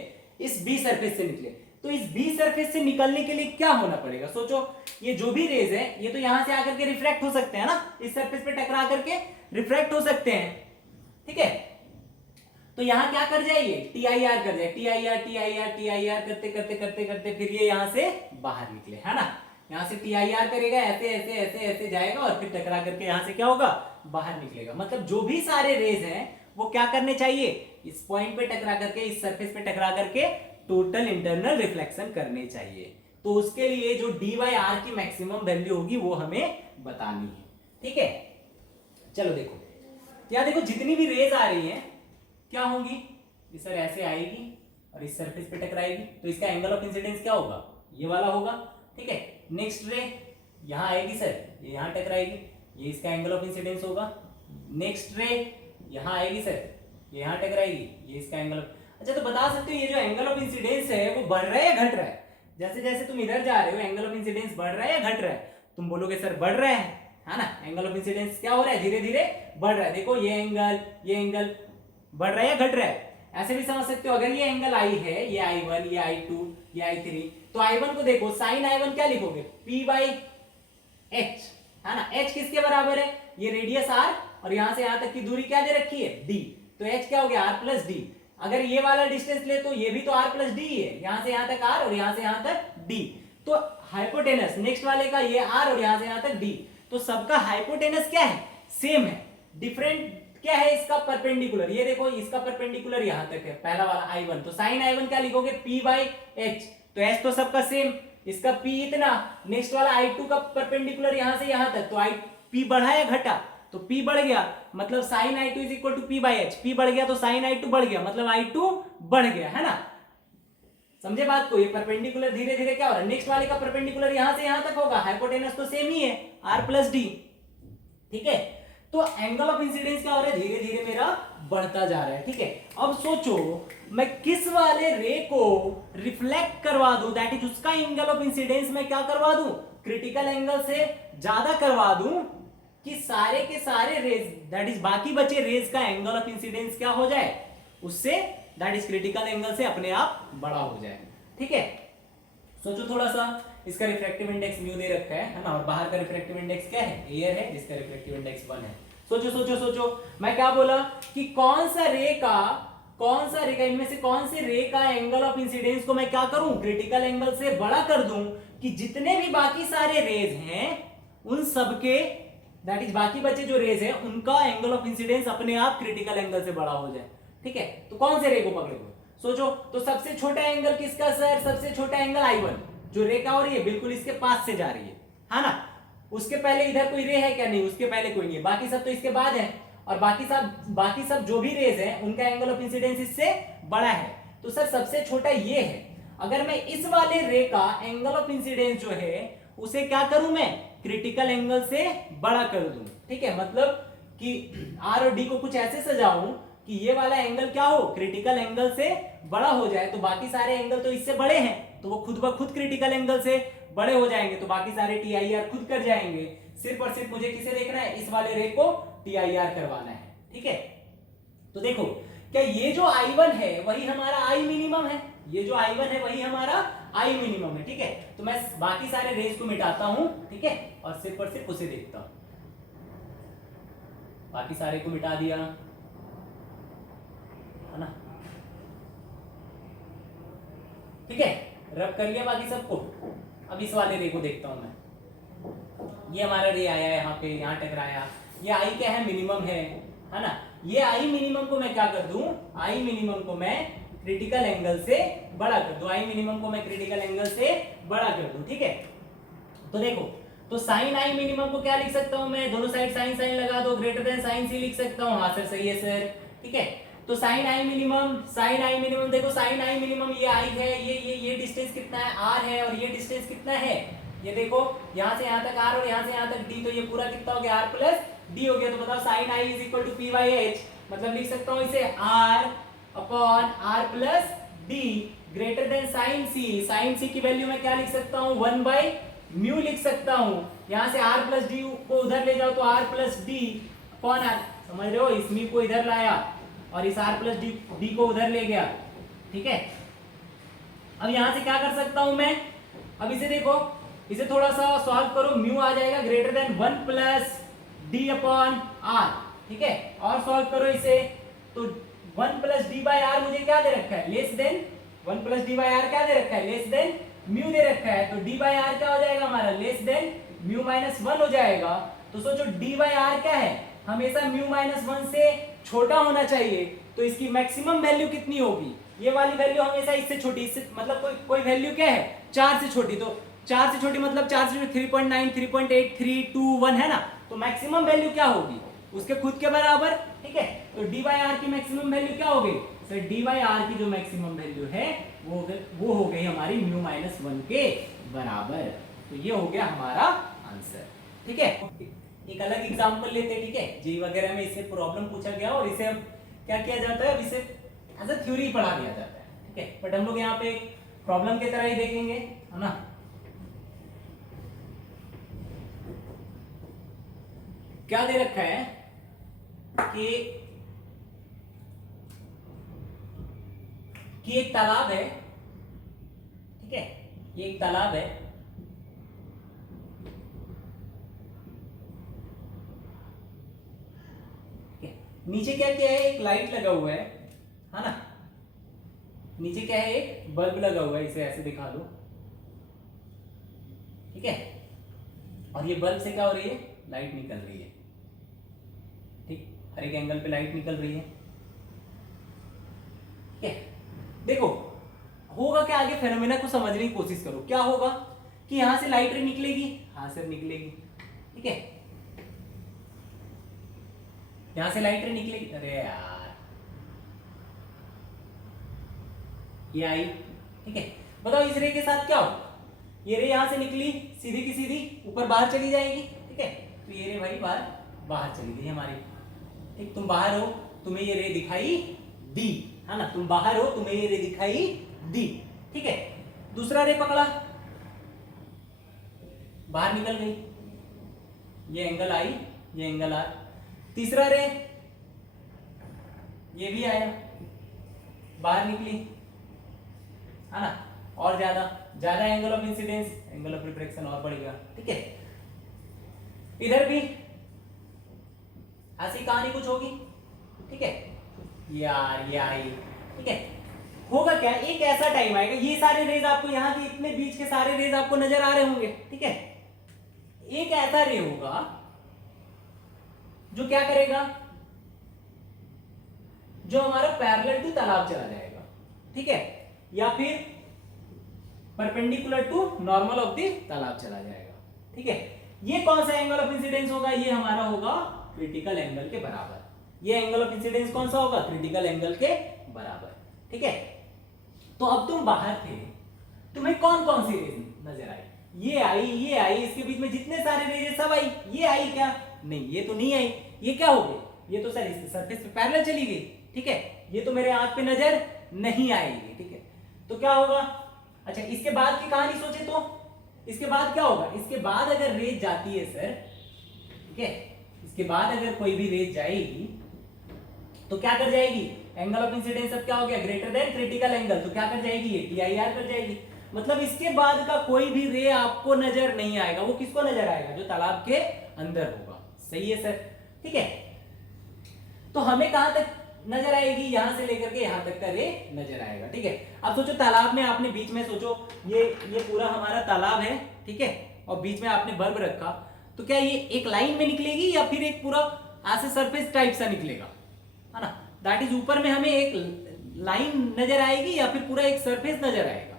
इस बी सरफेस से निकले। तो इस बी सरफेस से निकलने के लिए क्या होना पड़ेगा, सोचो, ये जो भी रेज है ये तो यहां से आकर के रिफ्रैक्ट हो सकते हैं ना, इस सरफेस पे टकरा करके रिफ्रैक्ट हो सकते हैं, ठीक है। तो यहां क्या कर जाइए, टी आई आर कर जाए, T I R T I R T I R करते करते करते करते फिर ये यहां से बाहर निकले, है ना। यहां से टी आई आर करेगा, ऐसे ऐसे ऐसे ऐसे जाएगा और फिर टकरा करके यहां से क्या होगा, बाहर निकलेगा। मतलब जो भी सारे रेज हैं वो क्या करने चाहिए, इस पॉइंट पे टकरा करके, इस सरफेस पे टकरा करके टोटल इंटरनल रिफ्लेक्शन करने चाहिए। तो उसके लिए जो डी बाई आर की मैक्सिमम वैल्यू होगी वो हमें बतानी है, ठीक है। चलो देखो, यहाँ देखो जितनी भी रेज आ रही हैं क्या होंगी, इस सर ऐसे आएगी और इस सरफेस पे टकराएगी, तो इसका एंगल ऑफ इंसिडेंस क्या होगा, ये वाला होगा, ठीक है। नेक्स्ट रे यहां आएगी सर, ये यहां टकराएगी, ये इसका एंगल ऑफ इंसिडेंस होगा। नेक्स्ट रे यहां आएगी सर, ये यहां टकराएगी, ये इसका एंगल ऑफ, अच्छा तो बता सकते हो ये जो एंगल ऑफ इंसिडेंस है वो बढ़ रहा है या घट रहा है, जैसे जैसे तुम इधर जा रहे हो एंगल ऑफ इंसिडेंस बढ़ रहा है या घट रहा है, तुम बोलोगे सर बढ़ रहा है ना। एंगल ऑफ इंसिडेंस क्या हो रहा है, धीरे धीरे बढ़ रहा है। देखो ये एंगल बढ़ रहा है या घट रहा है, ऐसे भी समझ सकते हो। अगर ये एंगल आई है, ये I1, ये I2, ये I3, तो I1 को देखो, साइन I1 क्या लिखोगे, P बाई H, है ना। H किसके बराबर है, ये रेडियस R और यहां से यहां तक की दूरी क्या दे रखी है, D, तो H क्या हो गया, R प्लस D। अगर ये वाला डिस्टेंस ले तो ये भी तो R प्लस D है, यहां से यहां तक R और यहां से यहां तक D, तो हाइपोटेनस नेक्स्ट वाले का ये R और यहां से यहां तक D, तो सबका हाइपोटेनस क्या है, सेम है। डिफरेंट क्या है इसका, परपेंडिकुलर, ये देखो इसका परपेंडिकुलर यहां तक है, पहला वाला I1, तो साइन I1 क्या लिखोगे, P बाई H, तो H तो सबका सेम, इसका P इतना, नेक्स्ट वाला I2 का परपेंडिकुलर यहां से यहां तक, तो P बढ़ा या घटा, तो P बढ़ गया, मतलब sine I2 is equal to P by H, P बढ़ गया तो साइन I2 बढ़ गया, मतलब I2 बढ़ गया, है ना। समझे बात को, ये परपेंडिकुलर धीरे धीरे क्या हो रहा है, नेक्स्ट वाले का परपेंडिकुलर यहां से यहां तक होगा, हाइपोटेनस तो सेम ही है, R प्लस D, ठीक है। तो एंगल ऑफ इंसिडेंस क्या हो रहा है, धीरे धीरे मेरा बढ़ता जा रहा है, ठीक है। अब सोचो मैं किस वाले रे को रिफ्लेक्ट करवा दूं, दैट इज उसका एंगल ऑफ इंसिडेंस मैं क्या करवा दूं, क्रिटिकल एंगल से ज्यादा करवा दूं, कि सारे के सारे रेज, दैट इज बाकी बचे रेज का एंगल ऑफ इंसिडेंस क्या हो जाए, उससे दैट इज क्रिटिकल एंगल से अपने आप बड़ा हो जाए, ठीक है। सोचो थोड़ा सा, इसका रिफ्रैक्टिव इंडेक्स म्यू दे रखा है ना, और बाहर का रिफ्रैक्टिव इंडेक्स क्या है, एयर है, जिसका रिफ्रैक्टिव इंडेक्स 1 है। सोचो सोचो सोचो, मैं क्या बोला कि कौन सा रे का इनमें से कौन से रे का एंगल ऑफ इंसिडेंस को मैं क्या करूं, क्रिटिकल एंगल से बड़ा कर दूं, कि जितने भी बाकी सारे रेज हैं उन सबके, दैट इज बाकी बचे जो रेज हैं उनका एंगल ऑफ इंसिडेंस अपने आप क्रिटिकल एंगल से बड़ा हो जाए, ठीक है। तो कौन से रे को पकड़ोगे, सोचो, तो सबसे छोटा एंगल किसका सर, सबसे छोटा एंगल I1, जो रे का हो रही है बिल्कुल इसके पास से जा रही है ना। उसके पहले इधर कोई रे है क्या, नहीं, उसके पहले कोई नहीं है, बाकी सब तो इसके बाद है, और बाकी सब जो भी रेज है उनका एंगल ऑफ इंसिडेंस इससे बड़ा है, तो सर सबसे छोटा ये है। अगर मैं इस वाले रे का एंगल ऑफ इंसिडेंस जो है उसे क्या करूं, मैं क्रिटिकल एंगल से बड़ा कर दूं, ठीक है। मतलब कि R और D को कुछ ऐसे सजाऊं कि ये वाला एंगल क्या हो, क्रिटिकल एंगल से बड़ा हो जाए, तो बाकी सारे एंगल तो इससे बड़े हैं, तो वो खुद ब खुद क्रिटिकल एंगल से बड़े हो जाएंगे, तो बाकी सारे TIR खुद कर जाएंगे। सिर्फ और सिर्फ मुझे किसे देखना है, इस वाले रे को TIR करवाना है। ठीक है, तो देखो क्या ये जो I1 है वही हमारा I मिनिमम है, ये जो I1 है वही हमारा I मिनिमम है। ठीक है, तो मैं बाकी सारे रेज को मिटाता हूं, ठीक है, और सिर्फ उसे देखता हूं। बाकी सारे को मिटा दिया, है ना, ठीक है, रब कर लिया बाकी सबको। अब इस वाले रे को देखता हूं मैं, ये हमारा रे आया यहाँ पे, यहाँ टकराया, ये I क्या है, मिनिमम है ना। ये I मिनिमम को मैं क्या कर दूं, I मिनिमम को मैं क्रिटिकल एंगल से बड़ा कर दूं, I मिनिमम को मैं क्रिटिकल एंगल से बड़ा कर दूं। ठीक है, तो देखो, तो साइन I मिनिमम को क्या लिख सकता हूं मैं, दोनों साइड साइन साइन लगा दो, ग्रेटर देन साइन C लिख सकता हूं। हाँ सर, सही है सर। ठीक है, तो साइन I मिनिमम, देखो साइन I मिनिमम ये I है, ये डिस्टेंस कितना है, R है, और ये डिस्टेंस कितना है, ये देखो यहाँ से यहाँ तक R और यहाँ से यहाँ तक D, तो ये पूरा कितना हो गया, R प्लस D हो गया। तो बताओ sine I is equal to P/H, मतलब लिख सकता हूँ इसे R upon R plus D greater than sine C। Sine C की वैल्यू मैं क्या लिख सकता हूँ, 1/म्यू लिख सकता हूँ। यहाँ से R प्लस D को उधर ले जाओ तो R plus D upon R, समझ रहे हो, इस म्यू को इधर लाया और इस R प्लस D को उधर ले गया। ठीक है, अब यहाँ से क्या कर सकता हूँ मैं, अब इसे देखो, इसे थोड़ा सा सॉल्व करो, म्यू आ जाएगा greater than 1 plus D upon R. ठीक है, और सॉल्व करो इसे, तो 1 प्लस डी बाई आर मुझे क्या दे रखा है, less than 1 plus D by R क्या दे रखा है, लेस देन म्यू दे रखा है, तो डी बाई आर क्या हो जाएगा हमारा, लेस देन म्यू माइनस 1 हो जाएगा। तो सोचो डी बाई आर क्या है, हमेशा म्यू माइनस 1 से छोटा होना चाहिए, तो इसकी मैक्सिमम वैल्यू कितनी होगी, ये वाली वैल्यू हमेशा इससे छोटी, इससे मतलब कोई वैल्यू क्या है, 4 से छोटी, तो 4 से छोटी मतलब 4 से छोटी 3.9, 3.8, 3, 2, 1 है ना, तो मैक्सिमम वैल्यू क्या होगी, उसके खुद के बराबर। ठीक है, तो डी बाई आर की मैक्सिमम वैल्यू क्या होगी सर, डी बाई आर की जो मैक्सिमम वैल्यू है वो हो गई हमारी म्यू माइनस 1 के बराबर। तो ये हो गया हमारा आंसर। ठीक है, एक अलग एग्जांपल लेते हैं। ठीक है, जी वगैरह में इसे प्रॉब्लम पूछा गया और इसे अब क्या किया जाता है, अब इसे एज अ थ्योरी पढ़ा दिया जाता है। ठीक है, बट हम लोग यहाँ पे प्रॉब्लम की तरह ही देखेंगे, है ना। क्या दे रखा है कि एक तालाब है। ठीक है, ये एक तालाब है, नीचे क्या क्या है, एक लाइट लगा हुआ है ना, नीचे क्या है, एक बल्ब लगा हुआ है, इसे ऐसे दिखा दो। ठीक है, और ये बल्ब से क्या हो रही है, लाइट निकल रही है। ठीक, हर एक एंगल पे लाइट निकल रही है। ठीक है, देखो होगा क्या, आगे फेनोमेना को समझने की कोशिश करो। क्या होगा कि यहां से लाइट निकलेगी, हाँ सर निकलेगी। ठीक है, यहां से लाइट निकलेगी, अरे यार ये आई। ठीक है, बताओ इस रे के साथ क्या होगा, ये रे यहां से निकली सीधी की सीधी ऊपर बाहर चली जाएगी। ठीक है, तो ये रे भाई बाहर चली गई हमारी। ठीक, तुम बाहर हो, तुम्हें ये रे दिखाई दी, है ना, तुम बाहर हो, तुम्हें ये रे दिखाई दी। ठीक है, दूसरा रे पकड़ा, बाहर निकल गई, ये एंगल आई, ये एंगल आर। तीसरा रे, ये भी आया, बाहर निकली, है ना, और ज्यादा angle of incidence, angle of refraction और बढ़ेगा। ठीक है, इधर भी ऐसी कहानी कुछ होगी। ठीक है, यार ये आई। ठीक है, होगा क्या, एक ऐसा टाइम आएगा, ये सारे रेज आपको यहाँ के इतने बीच के सारे रेज आपको नजर आ रहे होंगे। ठीक है, एक ऐसा रे होगा जो क्या करेगा, जो हमारा पैरेलल टू तालाब चला जाएगा। ठीक है, या फिर perpendicular to normal of the तालाब चला जाएगा। ठीक है, ये कौन सा एंगल ऑफ इंसिडेंस होगा, ये हमारा होगा क्रिटिकल एंगल के बराबर। ये एंगल ऑफ इंसिडेंस कौन सा होगा, क्रिटिकल एंगल के बराबर। ठीक है, तो अब तुम बाहर थे, तुम्हें कौन कौन सी रेज नजर आई, ये आई, इसके बीच में जितने सारे रेज सब आई, ये आई क्या, नहीं ये तो नहीं आई, ये क्या हो गई, ये तो सर सरफेस पे पैरेलल चली गई। ठीक है, ये तो मेरे आंख पे नजर नहीं आएगी, ठीक है। तो क्या होगा, अच्छा इसके बाद की कहानी सोचे तो इसके बाद क्या होगा, इसके बाद अगर रेज जाती है सर, ठीक है, इसके बाद अगर कोई भी रेज जाएगी तो क्या कर जाएगी, एंगल ऑफ इंसिडेंस अब क्या हो गया, ग्रेटर देन क्रिटिकल एंगल, तो क्या कर जाएगी, ये TIR कर जाएगी। मतलब इसके बाद का कोई भी रे आपको नजर नहीं आएगा, वो किसको नजर आएगा, जो तालाब के अंदर होगा। सही है सर, ठीक है। तो हमें कहां तक नजर आएगी, यहां से लेकर के यहां तक का रे नजर आएगा, ठीक है। अब सोचो तालाब में आपने बीच में सोचो ये पूरा हमारा तालाब है, ठीक है, और बीच में आपने बल्ब रखा, तो क्या ये एक लाइन में निकलेगी या फिर एक पूरा ऐसे सरफेस टाइप सा निकलेगा, है ना। दैट इज ऊपर में हमें एक लाइन नजर आएगी या फिर पूरा एक सरफेस नजर आएगा,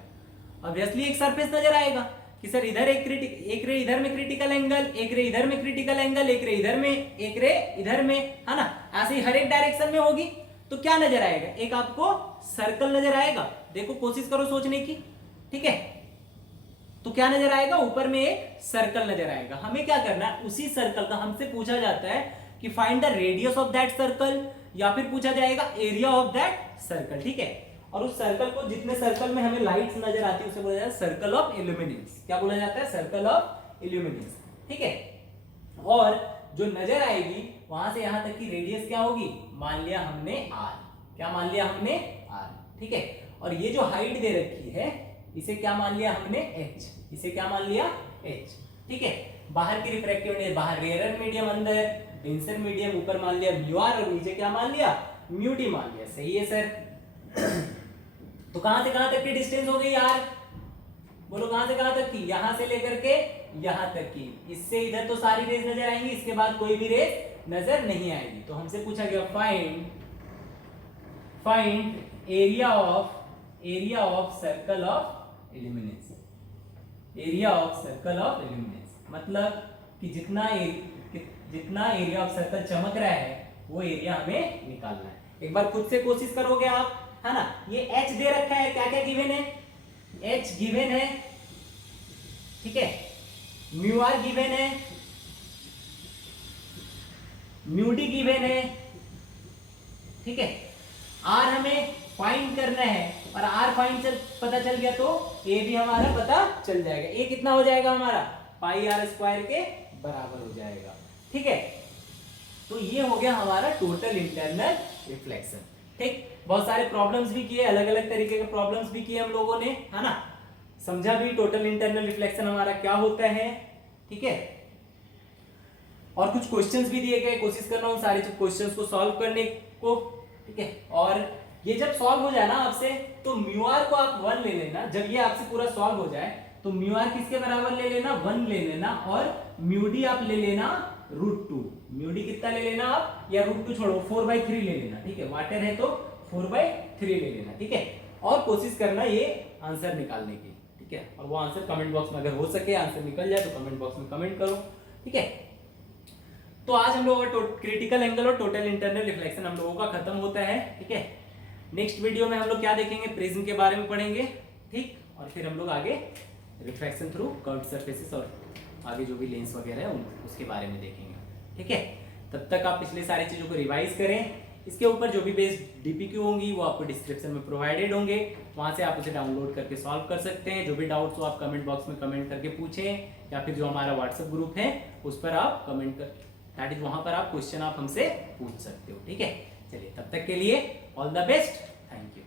ऑब्वियसली एक सरफेस नजर आएगा कि सर इधर एक रे इधर में क्रिटिकल एंगल, एक रे इधर में क्रिटिकल एंगल, एक रे इधर में, एक रे इधर में, है ना, ऐसे ही हर एक डायरेक्शन में होगी। तो क्या नजर आएगा, एक आपको सर्कल नजर आएगा, देखो कोशिश करो सोचने की, ठीक है। तो क्या नजर आएगा, ऊपर में एक सर्कल नजर आएगा। हमें क्या करना है, उसी सर्कल का हमसे पूछा जाता है कि find the radius of that circle, या फिर पूछा जाएगा एरिया ऑफ दैट सर्कल, ठीक है। और उस सर्कल को, जितने सर्कल में हमें लाइट्स नजर आती है उसे बोला जाता है सर्कल ऑफ इल्यूमिनेंस। क्या बोला जाता है, सर्कल ऑफ इल्यूमिनेंस, ठीक है। और जो नजर आएगी वहां से यहां तक की रेडियस क्या होगी, मान लिया हमने r, क्या मान लिया हमने r, ठीक है। और ये जो हाइट दे रखी है इसे क्या मान लिया हमने h, इसे क्या मान लिया h, ठीक है। बाहर की रिफ्रैक्टिव इंडेक्स, बाहर रेयर मीडियम, अंदर डेंसर मीडियम, ऊपर मान लिया म्यू आर और नीचे क्या मान लिया, म्यू डी मान लिया। सही है सर। तो कहां से कहां तक की डिस्टेंस हो गई यार, बोलो कहां से कहां तक की, यहां से लेकर के यहां तक की। इससे इधर तो सारी रेज नजर आएंगी, इसके बाद कोई भी रेज नजर नहीं आएगी। तो हमसे पूछा गया find area of circle of illuminance, area of circle of illuminance, मतलब कि जितना एरिया ऑफ सर्कल चमक रहा है वो एरिया हमें निकालना है। एक बार खुद से कोशिश करोगे आप, है ना। ये h दे रखा है, क्या क्या गिवन है, h गिवन है, ठीक है, म्यू आर गिवन है, म्यू डी गिवन है, ठीक है। r हमें फाइंड करना है और r फाइंड पता चल गया तो a भी हमारा पता चल जाएगा। a कितना हो जाएगा हमारा, पाई r स्क्वायर के बराबर हो जाएगा, ठीक है। तो ये हो गया हमारा टोटल इंटरनल रिफ्लेक्शन, ठीक। बहुत सारे प्रॉब्लम्स भी किए, अलग अलग तरीके के प्रॉब्लम्स भी किए हम लोगों ने, है ना। समझा भी टोटल इंटरनल रिफ्लेक्शन हमारा क्या होता है, ठीक है। और कुछ क्वेश्चंस भी दिए गए, कोशिश करना उन सारे क्वेश्चंस को सॉल्व करने को, ठीक है। और ये जब सॉल्व हो जाए ना आपसे, तो म्यू आर को आप 1 ले लेना। जब ये आपसे पूरा सॉल्व हो जाए तो म्यू आर किसके बराबर ले लेना, 1 ले लेना, और म्यू डी आप ले लेना √2। म्यू डी कितना ले लेना आप, या √2 छोड़ो, 4/3 ले लेना, ठीक है। वाटर है तो 4/3 ले लेना, ठीक है। और कोशिश करना ये आंसर निकालने की, ठीक है। और वो आंसर कमेंट बॉक्स में अगर हो सके आंसर निकल जाए तो कमेंट बॉक्स में कमेंट करो, ठीक है। तो आज हम लोगों का क्रिटिकल एंगल और टोटल इंटरनल रिफ्लेक्शन हम लोगों का खत्म होता है, ठीक है। नेक्स्ट वीडियो में हम लोग क्या देखेंगे, प्रिज्म के बारे में पढ़ेंगे, ठीक। और फिर हम लोग आगे रिफ्रैक्शन थ्रू कर्व्ड सरफेसेस और आगे जो भी लेंस वगैरह है उसके बारे में देखेंगे, ठीक है। तब तक आप पिछले सारी चीज़ों को रिवाइज करें। इसके ऊपर जो भी बेस्ड डीपीक्यू होंगी वो आपको डिस्क्रिप्शन में प्रोवाइडेड होंगे, वहाँ से आप उसे डाउनलोड करके सॉल्व कर सकते हैं। जो भी डाउट्स हो आप कमेंट बॉक्स में कमेंट करके पूछें, या फिर जो हमारा व्हाट्सएप ग्रुप है उस पर आप कमेंट कर, दैट इज वहाँ पर आप क्वेश्चन आप हमसे पूछ सकते हो, ठीक है। चलिए तब तक के लिए all the best, thank you.